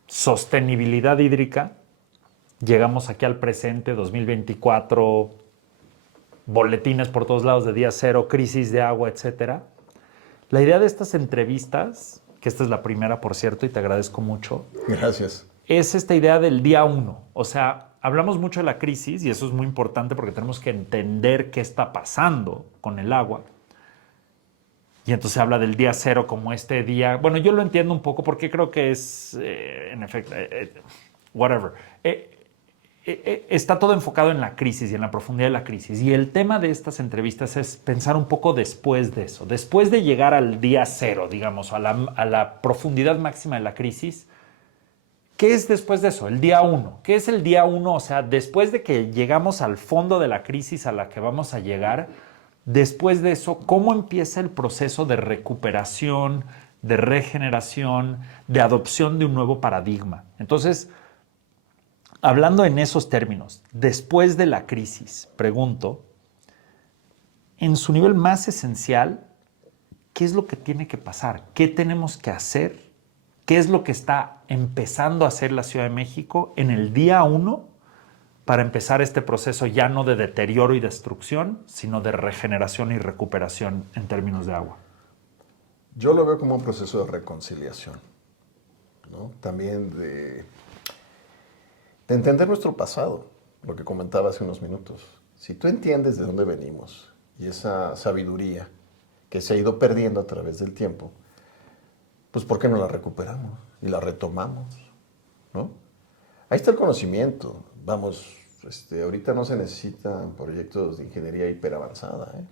sostenibilidad hídrica. Llegamos aquí al presente, 2024, boletines por todos lados de día cero, crisis de agua, etc. La idea de estas entrevistas, que esta es la primera, por cierto, y te agradezco mucho. Gracias. Es esta idea del día uno. O sea, hablamos mucho de la crisis y eso es muy importante porque tenemos que entender qué está pasando con el agua. Y entonces se habla del día cero como este día. Bueno, yo lo entiendo un poco porque creo que es, en efecto, whatever. Está todo enfocado en la crisis y en la profundidad de la crisis. Y el tema de estas entrevistas es pensar un poco después de eso. Después de llegar al día cero, digamos, a la profundidad máxima de la crisis, ¿qué es después de eso? El día uno. ¿Qué es el día uno? O sea, después de que llegamos al fondo de la crisis a la que vamos a llegar, después de eso, ¿cómo empieza el proceso de recuperación, de regeneración, de adopción de un nuevo paradigma? Entonces, hablando en esos términos, después de la crisis, pregunto, en su nivel más esencial, ¿qué es lo que tiene que pasar? ¿Qué tenemos que hacer? ¿Qué es lo que está empezando a hacer la Ciudad de México en el día uno para empezar este proceso ya no de deterioro y destrucción, sino de regeneración y recuperación en términos de agua? Yo lo veo como un proceso de reconciliación, ¿no? También de entender nuestro pasado, lo que comentaba hace unos minutos. Si tú entiendes de dónde venimos y esa sabiduría que se ha ido perdiendo a través del tiempo, pues ¿por qué no la recuperamos y la retomamos? ¿No? Ahí está el conocimiento. Vamos, ahorita no se necesitan proyectos de ingeniería hiperavanzada, ¿eh?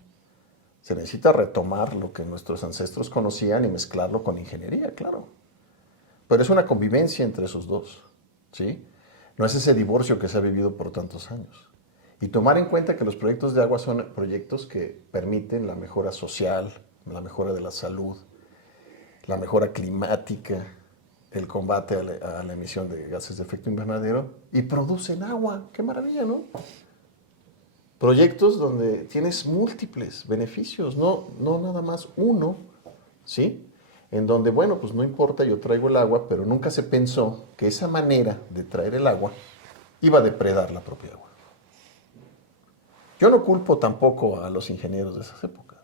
Se necesita retomar lo que nuestros ancestros conocían y mezclarlo con ingeniería, claro. Pero es una convivencia entre esos dos, ¿sí? No es ese divorcio que se ha vivido por tantos años. Y tomar en cuenta que los proyectos de agua son proyectos que permiten la mejora social, la mejora de la salud, la mejora climática, el combate a la emisión de gases de efecto invernadero y producen agua. ¡Qué maravilla!, ¿no? Proyectos donde tienes múltiples beneficios, no nada más uno, ¿sí? En donde, bueno, pues no importa, yo traigo el agua, pero nunca se pensó que esa manera de traer el agua iba a depredar la propia agua. Yo no culpo tampoco a los ingenieros de esas épocas.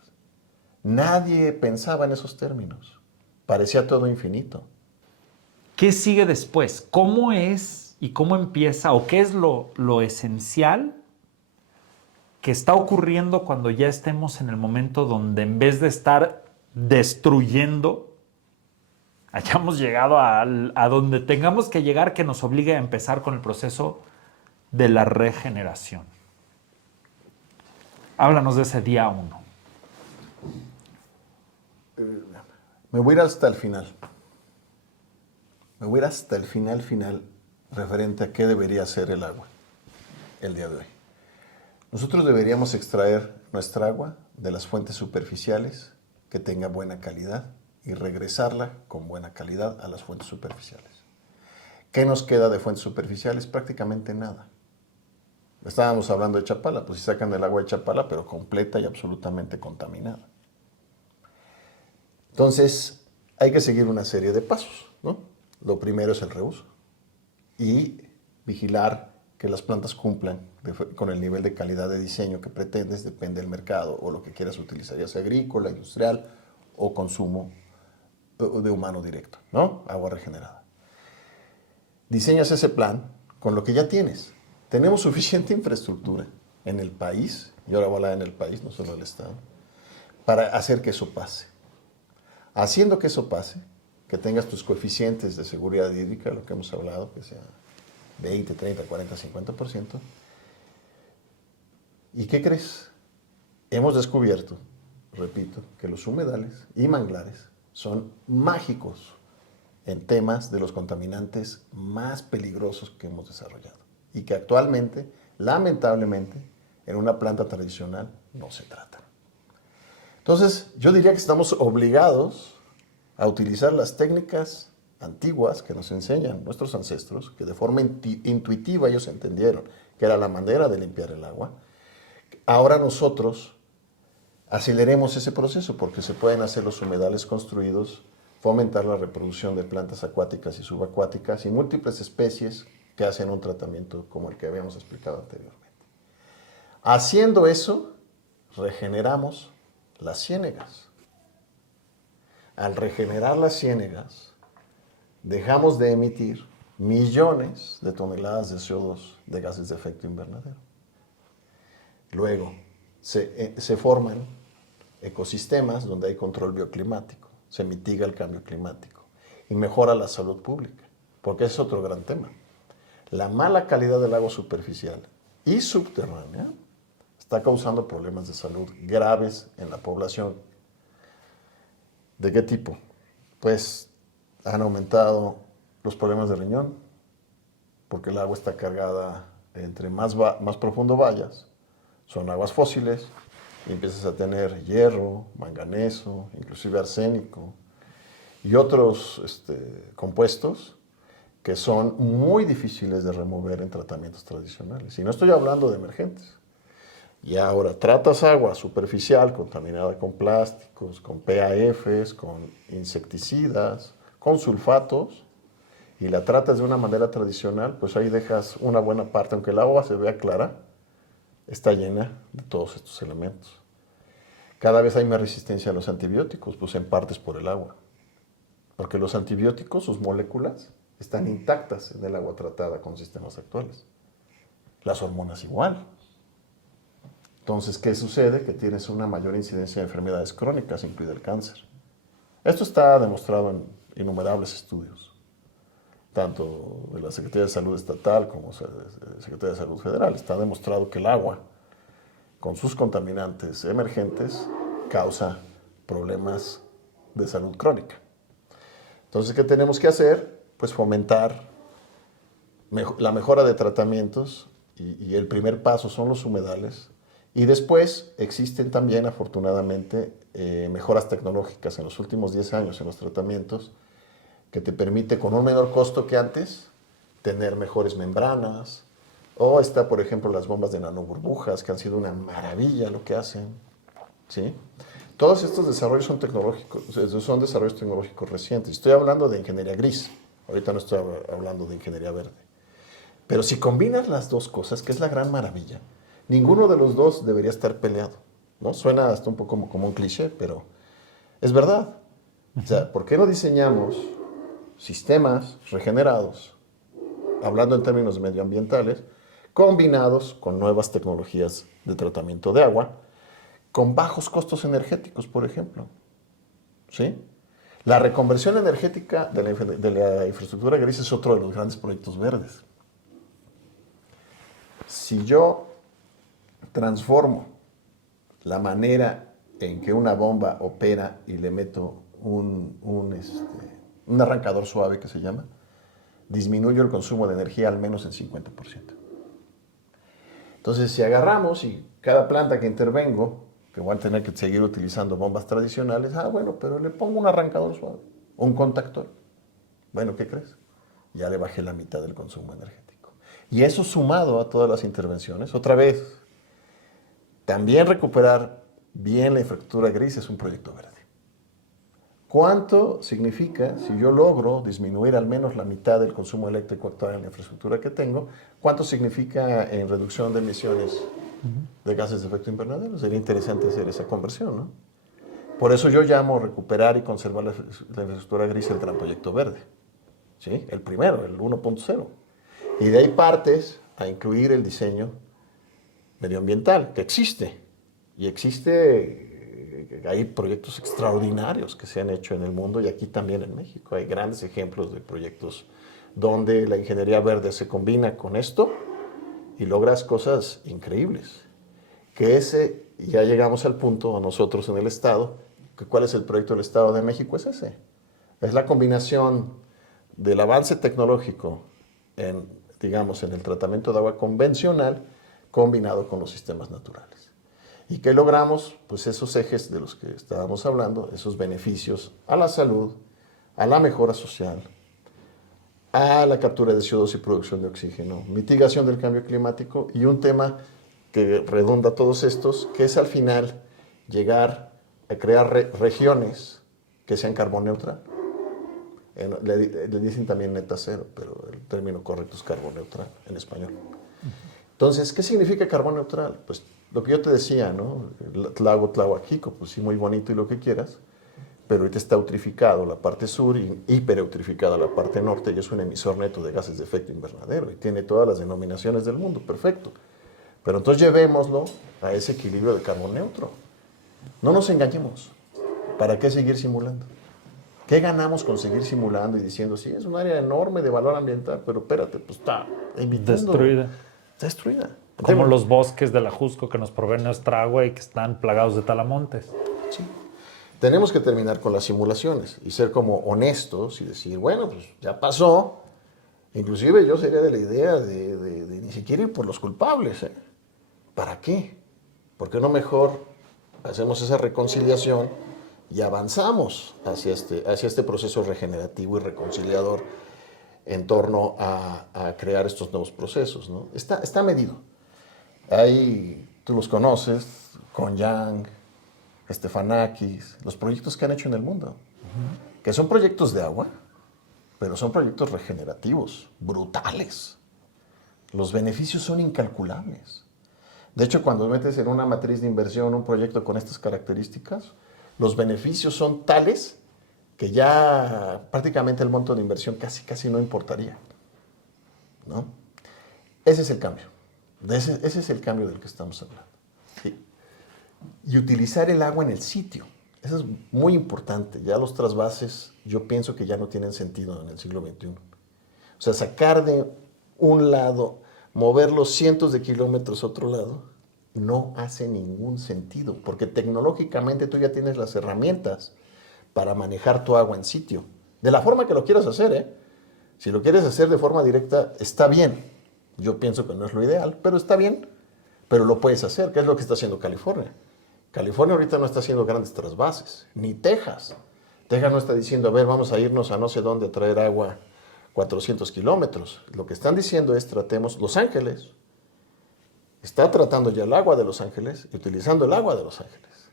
Nadie pensaba en esos términos. Parecía todo infinito. ¿Qué sigue después? ¿Cómo es y cómo empieza o qué es lo esencial que está ocurriendo cuando ya estemos en el momento donde en vez de estar destruyendo, hayamos llegado a donde tengamos que llegar, que nos obligue a empezar con el proceso de la regeneración? Háblanos de ese día 1. Me voy a ir hasta el final. Me voy a ir hasta el final referente a qué debería ser el agua el día de hoy. Nosotros deberíamos extraer nuestra agua de las fuentes superficiales que tenga buena calidad y regresarla con buena calidad a las fuentes superficiales. ¿Qué nos queda de fuentes superficiales? Prácticamente nada. Estábamos hablando de Chapala, pues si sacan el agua de Chapala, pero completa y absolutamente contaminada. Entonces, hay que seguir una serie de pasos, ¿no? Lo primero es el reuso y vigilar que las plantas cumplan con el nivel de calidad de diseño que pretendes, depende del mercado o lo que quieras utilizar, ya sea agrícola, industrial o consumo de humano directo, ¿no? Agua regenerada. Diseñas ese plan con lo que ya tienes. Tenemos suficiente infraestructura en el país, y ahora voy a hablar en el país, no solo en el Estado, para hacer que eso pase. Haciendo que eso pase, que tengas tus coeficientes de seguridad hídrica, lo que hemos hablado, que sea 20, 30, 40, 50%. ¿Y qué crees? Hemos descubierto, repito, que los humedales y manglares son mágicos en temas de los contaminantes más peligrosos que hemos desarrollado y que actualmente, lamentablemente, en una planta tradicional no se tratan. Entonces, yo diría que estamos obligados a utilizar las técnicas antiguas que nos enseñan nuestros ancestros, que de forma intuitiva ellos entendieron que era la manera de limpiar el agua. Ahora nosotros aceleremos ese proceso porque se pueden hacer los humedales construidos, fomentar la reproducción de plantas acuáticas y subacuáticas y múltiples especies que hacen un tratamiento como el que habíamos explicado anteriormente. Haciendo eso, regeneramos las ciénegas. Al regenerar las ciénegas, dejamos de emitir millones de toneladas de CO2 de gases de efecto invernadero. Luego, se forman ecosistemas donde hay control bioclimático, se mitiga el cambio climático y mejora la salud pública, porque ese es otro gran tema. La mala calidad del agua superficial y subterránea está causando problemas de salud graves en la población. ¿De qué tipo? Pues han aumentado los problemas de riñón, porque el agua está cargada, entre más profundo vayas, son aguas fósiles, y empiezas a tener hierro, manganeso, inclusive arsénico, y otros compuestos que son muy difíciles de remover en tratamientos tradicionales. Y no estoy hablando de emergentes. Y ahora tratas agua superficial contaminada con plásticos, con PAFs, con insecticidas, con sulfatos, y la tratas de una manera tradicional, pues ahí dejas una buena parte, aunque el agua se vea clara, está llena de todos estos elementos. Cada vez hay más resistencia a los antibióticos, pues en parte es por el agua. Porque los antibióticos, sus moléculas, están intactas en el agua tratada con sistemas actuales. Las hormonas igual. Entonces, ¿qué sucede? Que tienes una mayor incidencia de enfermedades crónicas, incluido el cáncer. Esto está demostrado en innumerables estudios, tanto de la Secretaría de Salud Estatal como de la Secretaría de Salud Federal. Está demostrado que el agua, con sus contaminantes emergentes, causa problemas de salud crónica. Entonces, ¿qué tenemos que hacer? Pues fomentar la mejora de tratamientos y el primer paso son los humedales. Y después existen también, afortunadamente, mejoras tecnológicas en los últimos 10 años en los tratamientos que te permite, con un menor costo que antes, tener mejores membranas. O está, por ejemplo, las bombas de nanoburbujas, que han sido una maravilla lo que hacen. ¿Sí? Todos estos desarrollos son tecnológicos, son desarrollos tecnológicos recientes. Estoy hablando de ingeniería gris, ahorita no estoy hablando de ingeniería verde. Pero si combinas las dos cosas, que es la gran maravilla, ninguno de los dos debería estar peleado, ¿no? Suena hasta un poco como un cliché, pero es verdad. O sea, ¿por qué no diseñamos sistemas regenerados, hablando en términos medioambientales, combinados con nuevas tecnologías de tratamiento de agua, con bajos costos energéticos, por ejemplo? ¿Sí? La reconversión energética de la infraestructura gris es otro de los grandes proyectos verdes. Si yo transformo la manera en que una bomba opera y le meto un arrancador suave, que se llama, disminuyo el consumo de energía al menos en 50%. Entonces, si agarramos y cada planta que intervengo, que voy a tener que seguir utilizando bombas tradicionales, bueno, pero le pongo un arrancador suave, un contactor. Bueno, ¿qué crees? Ya le bajé la mitad del consumo energético. Y eso sumado a todas las intervenciones, otra vez, también recuperar bien la infraestructura gris es un proyecto verde. ¿Cuánto significa, si yo logro disminuir al menos la mitad del consumo eléctrico actual en la infraestructura que tengo, cuánto significa en reducción de emisiones de gases de efecto invernadero? Sería interesante hacer esa conversión, ¿no? Por eso yo llamo recuperar y conservar la infraestructura gris el gran proyecto verde. ¿Sí? El primero, el 1.0. Y de ahí partes a incluir el diseño medioambiental, que existe. Y hay proyectos extraordinarios que se han hecho en el mundo y aquí también en México. Hay grandes ejemplos de proyectos donde la ingeniería verde se combina con esto y logras cosas increíbles. Ya llegamos al punto, nosotros en el Estado, ¿cuál es el proyecto del Estado de México? Es ese. Es la combinación del avance tecnológico en el tratamiento de agua convencional combinado con los sistemas naturales. ¿Y qué logramos? Pues esos ejes de los que estábamos hablando, esos beneficios a la salud, a la mejora social, a la captura de CO2 y producción de oxígeno, mitigación del cambio climático y un tema que redunda todos estos, que es al final llegar a crear regiones que sean carbón neutral. Le dicen también neta cero, pero el término correcto es carbón neutral en español. Entonces, ¿qué significa carbón neutral? Pues lo que yo te decía, ¿no? Tlahuaquico, pues sí, muy bonito y lo que quieras, pero ahorita está eutrificado la parte sur y hipereutrificada la parte norte y es un emisor neto de gases de efecto invernadero y tiene todas las denominaciones del mundo, perfecto. Pero entonces llevémoslo a ese equilibrio de carbón neutro. No nos engañemos. ¿Para qué seguir simulando? ¿Qué ganamos con seguir simulando y diciendo, sí, es un área enorme de valor ambiental, pero espérate, pues está Destruida. Está destruida. Como los bosques de la Jusco que nos proveen nuestra agua y que están plagados de talamontes. Sí. Tenemos que terminar con las simulaciones y ser como honestos y decir, bueno, pues ya pasó. Inclusive yo sería de la idea de ni siquiera ir por los culpables. ¿Para qué? ¿Por qué no mejor hacemos esa reconciliación y avanzamos hacia este proceso regenerativo y reconciliador en torno a crear estos nuevos procesos, ¿no? Está medido. Tú los conoces, Konyang, Stefanakis, los proyectos que han hecho en el mundo, que son proyectos de agua, pero son proyectos regenerativos, brutales. Los beneficios son incalculables. De hecho, cuando metes en una matriz de inversión un proyecto con estas características, los beneficios son tales que ya prácticamente el monto de inversión casi no importaría, ¿no? Ese es el cambio. Ese es el cambio del que estamos hablando. Y utilizar el agua en el sitio. Eso es muy importante. Ya los trasvases, yo pienso que ya no tienen sentido en el siglo XXI. O sea, sacar de un lado, moverlos cientos de kilómetros a otro lado, no hace ningún sentido, porque tecnológicamente tú ya tienes las herramientas para manejar tu agua en sitio. De la forma que lo quieras hacer, Si lo quieres hacer de forma directa, está bien. Yo pienso que no es lo ideal, pero está bien. Pero lo puedes hacer, que es lo que está haciendo California. California ahorita no está haciendo grandes trasvases, ni Texas. Texas no está diciendo, a ver, vamos a irnos a no sé dónde a traer agua 400 kilómetros. Lo que están diciendo es, tratemos Los Ángeles. Está tratando ya el agua de Los Ángeles y utilizando el agua de Los Ángeles.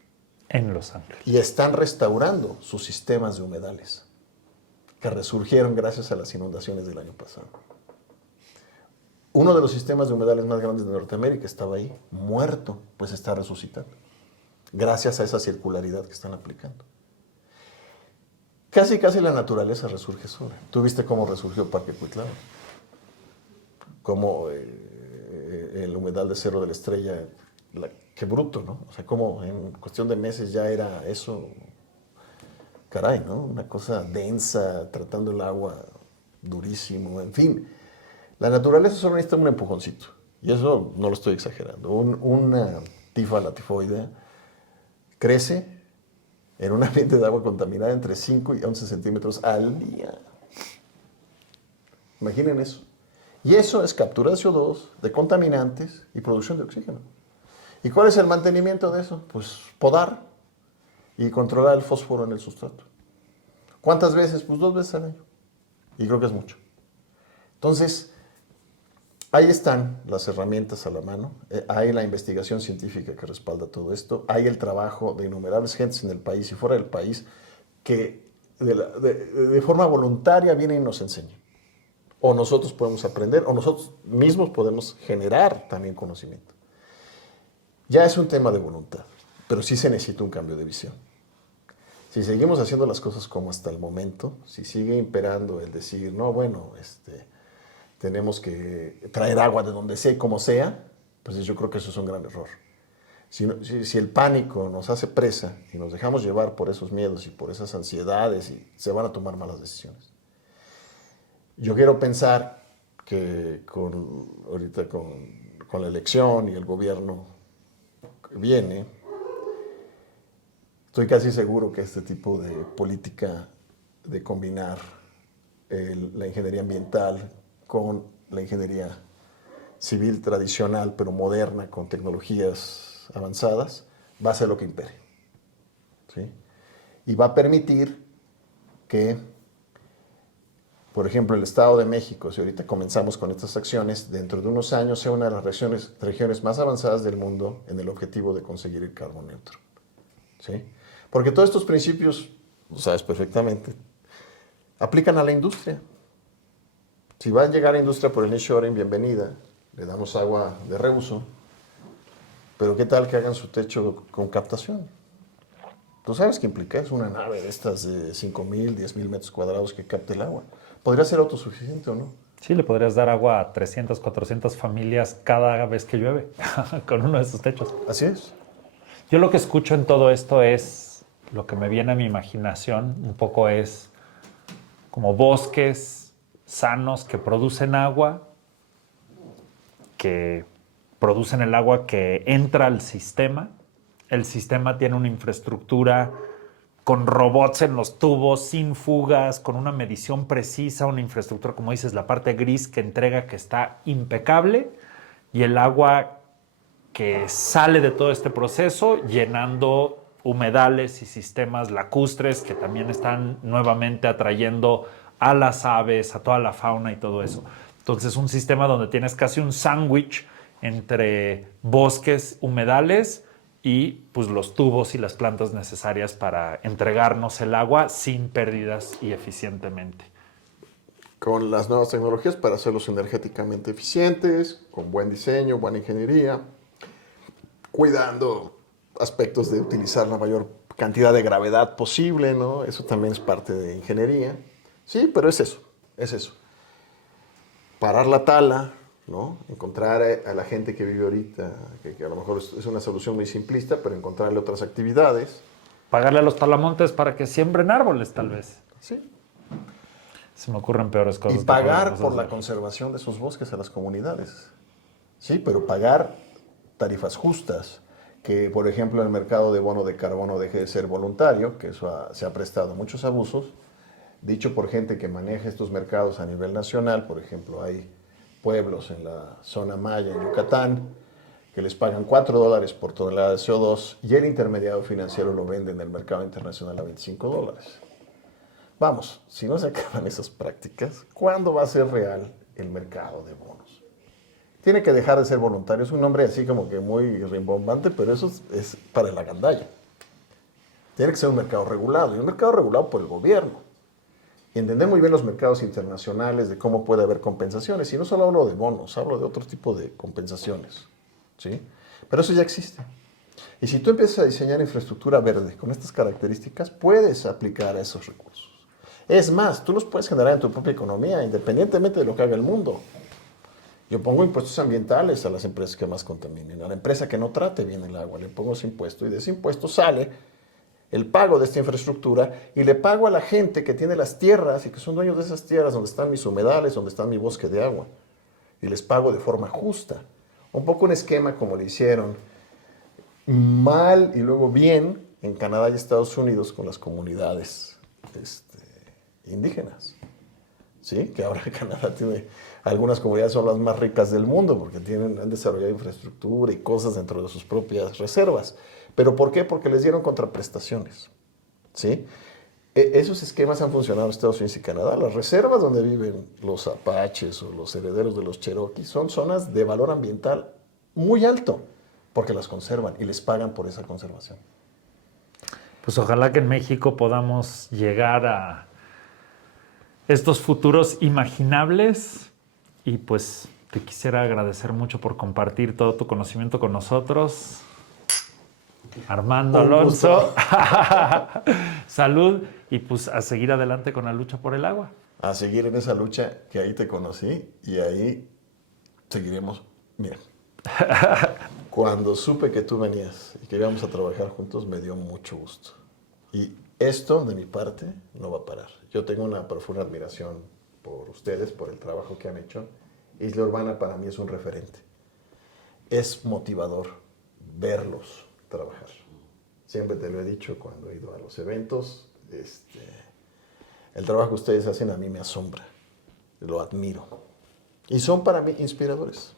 En Los Ángeles. Y están restaurando sus sistemas de humedales, que resurgieron gracias a las inundaciones del año pasado. Uno de los sistemas de humedales más grandes de Norteamérica estaba ahí, muerto, pues está resucitando, gracias a esa circularidad que están aplicando. Casi la naturaleza resurge sola. ¿Tú viste cómo resurgió Parque Cuitlava? Cómo el humedal de Cerro de la Estrella, qué bruto, ¿no? O sea, cómo en cuestión de meses ya era eso, caray, ¿no? Una cosa densa, tratando el agua durísimo, en fin. La naturaleza solo necesita un empujoncito, y eso no lo estoy exagerando. Una tifa latifoidea crece en un ambiente de agua contaminada entre 5 y 11 centímetros al día. Imaginen eso. Y eso es captura de CO2, de contaminantes y producción de oxígeno. ¿Y cuál es el mantenimiento de eso? Pues podar y controlar el fósforo en el sustrato. ¿Cuántas veces? Pues 2 veces al año. Y creo que es mucho. Entonces, ahí están las herramientas a la mano. Hay la investigación científica que respalda todo esto. Hay el trabajo de innumerables gentes en el país y fuera del país que de forma voluntaria vienen y nos enseñan. O nosotros podemos aprender, o nosotros mismos podemos generar también conocimiento. Ya es un tema de voluntad, pero sí se necesita un cambio de visión. Si seguimos haciendo las cosas como hasta el momento, si sigue imperando el decir, no, bueno, tenemos que traer agua de donde sea y como sea, pues yo creo que eso es un gran error. Si el pánico nos hace presa y nos dejamos llevar por esos miedos y por esas ansiedades, y se van a tomar malas decisiones. Yo quiero pensar que ahorita con la elección y el gobierno que viene, estoy casi seguro que este tipo de política de combinar la ingeniería ambiental con la ingeniería civil tradicional, pero moderna, con tecnologías avanzadas, va a ser lo que impere. ¿Sí? Y va a permitir que, por ejemplo, el Estado de México, si ahorita comenzamos con estas acciones, dentro de unos años sea una de las regiones más avanzadas del mundo en el objetivo de conseguir el carbono neutro. ¿Sí? Porque todos estos principios, lo sabes perfectamente, aplican a la industria. Si va a llegar a la industria por el nearshoring, bienvenida, le damos agua de reuso, pero ¿qué tal que hagan su techo con captación? ¿Tú sabes qué implica? Es una nave de estas de 5,000, 10,000 metros cuadrados que capte el agua. ¿Podría ser autosuficiente o no? Sí, le podrías dar agua a 300, 400 familias cada vez que llueve con uno de esos techos. Así es. Yo lo que escucho en todo esto es, lo que me viene a mi imaginación un poco es como bosques sanos que producen agua, que producen el agua que entra al sistema. El sistema tiene una infraestructura con robots en los tubos, sin fugas, con una medición precisa, una infraestructura, como dices, la parte gris que entrega que está impecable, y el agua que sale de todo este proceso llenando humedales y sistemas lacustres que también están nuevamente atrayendo a las aves, a toda la fauna y todo eso. Entonces, un sistema donde tienes casi un sándwich entre bosques, humedales y pues los tubos y las plantas necesarias para entregarnos el agua sin pérdidas y eficientemente. Con las nuevas tecnologías para hacerlos energéticamente eficientes, con buen diseño, buena ingeniería, cuidando aspectos de utilizar la mayor cantidad de gravedad posible, ¿no? Eso también es parte de ingeniería. Sí, pero es eso. Parar la tala, ¿no? Encontrar a la gente que vive ahorita, que a lo mejor es una solución muy simplista, pero encontrarle otras actividades. Pagarle a los talamontes para que siembren árboles, tal vez. Sí. Se me ocurren peores cosas. Y pagar por la conservación de esos bosques a las comunidades. Sí, pero pagar tarifas justas, que por ejemplo el mercado de bono de carbono deje de ser voluntario, que eso se ha prestado a muchos abusos, dicho por gente que maneja estos mercados a nivel nacional. Por ejemplo, hay pueblos en la zona maya, en Yucatán, que les pagan $4 por tonelada de CO2 y el intermediario financiero lo vende en el mercado internacional a $25. Vamos, si no se acaban esas prácticas, ¿cuándo va a ser real el mercado de bonos? Tiene que dejar de ser voluntario. Es un nombre así como que muy rimbombante, pero eso es para la gandalla. Tiene que ser un mercado regulado, y un mercado regulado por el gobierno. Y entender muy bien los mercados internacionales, de cómo puede haber compensaciones. Y no solo hablo de bonos, hablo de otro tipo de compensaciones, ¿sí? Pero eso ya existe. Y si tú empiezas a diseñar infraestructura verde con estas características, puedes aplicar a esos recursos. Es más, tú los puedes generar en tu propia economía, independientemente de lo que haga el mundo. Yo pongo impuestos ambientales a las empresas que más contaminen. A la empresa que no trate bien el agua, le pongo ese impuesto, y de ese impuesto sale el pago de esta infraestructura, y le pago a la gente que tiene las tierras y que son dueños de esas tierras donde están mis humedales, donde está mi bosque de agua. Y les pago de forma justa. Un poco un esquema como le hicieron mal y luego bien en Canadá y Estados Unidos con las comunidades indígenas. ¿Sí? Que ahora Canadá tiene, algunas comunidades son las más ricas del mundo porque han desarrollado infraestructura y cosas dentro de sus propias reservas. ¿Pero por qué? Porque les dieron contraprestaciones. ¿Sí? Esos esquemas han funcionado en Estados Unidos y Canadá. Las reservas donde viven los apaches o los herederos de los cherokees son zonas de valor ambiental muy alto porque las conservan y les pagan por esa conservación. Pues ojalá que en México podamos llegar a estos futuros imaginables, y pues te quisiera agradecer mucho por compartir todo tu conocimiento con nosotros. Armando Alonso, salud, y pues a seguir adelante con la lucha por el agua. A seguir en esa lucha, que ahí te conocí y ahí seguiremos. Mira, cuando supe que tú venías y que íbamos a trabajar juntos, me dio mucho gusto. Y esto, de mi parte, no va a parar. Yo tengo una profunda admiración por ustedes, por el trabajo que han hecho. Isla Urbana para mí es un referente. Es motivador verlos trabajar. Siempre te lo he dicho cuando he ido a los eventos. El trabajo que ustedes hacen a mí me asombra. Lo admiro. Y son para mí inspiradores.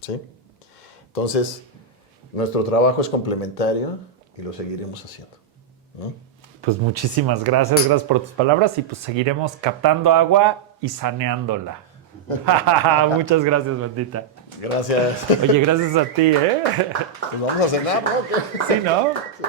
¿Sí? Entonces, nuestro trabajo es complementario y lo seguiremos haciendo. ¿No? Pues muchísimas gracias por tus palabras, y pues seguiremos captando agua y saneándola. Muchas gracias, bandita. Gracias. Oye, gracias a ti, ¿eh? Pues vamos a cenar, ¿no? Sí, ¿no? Sí.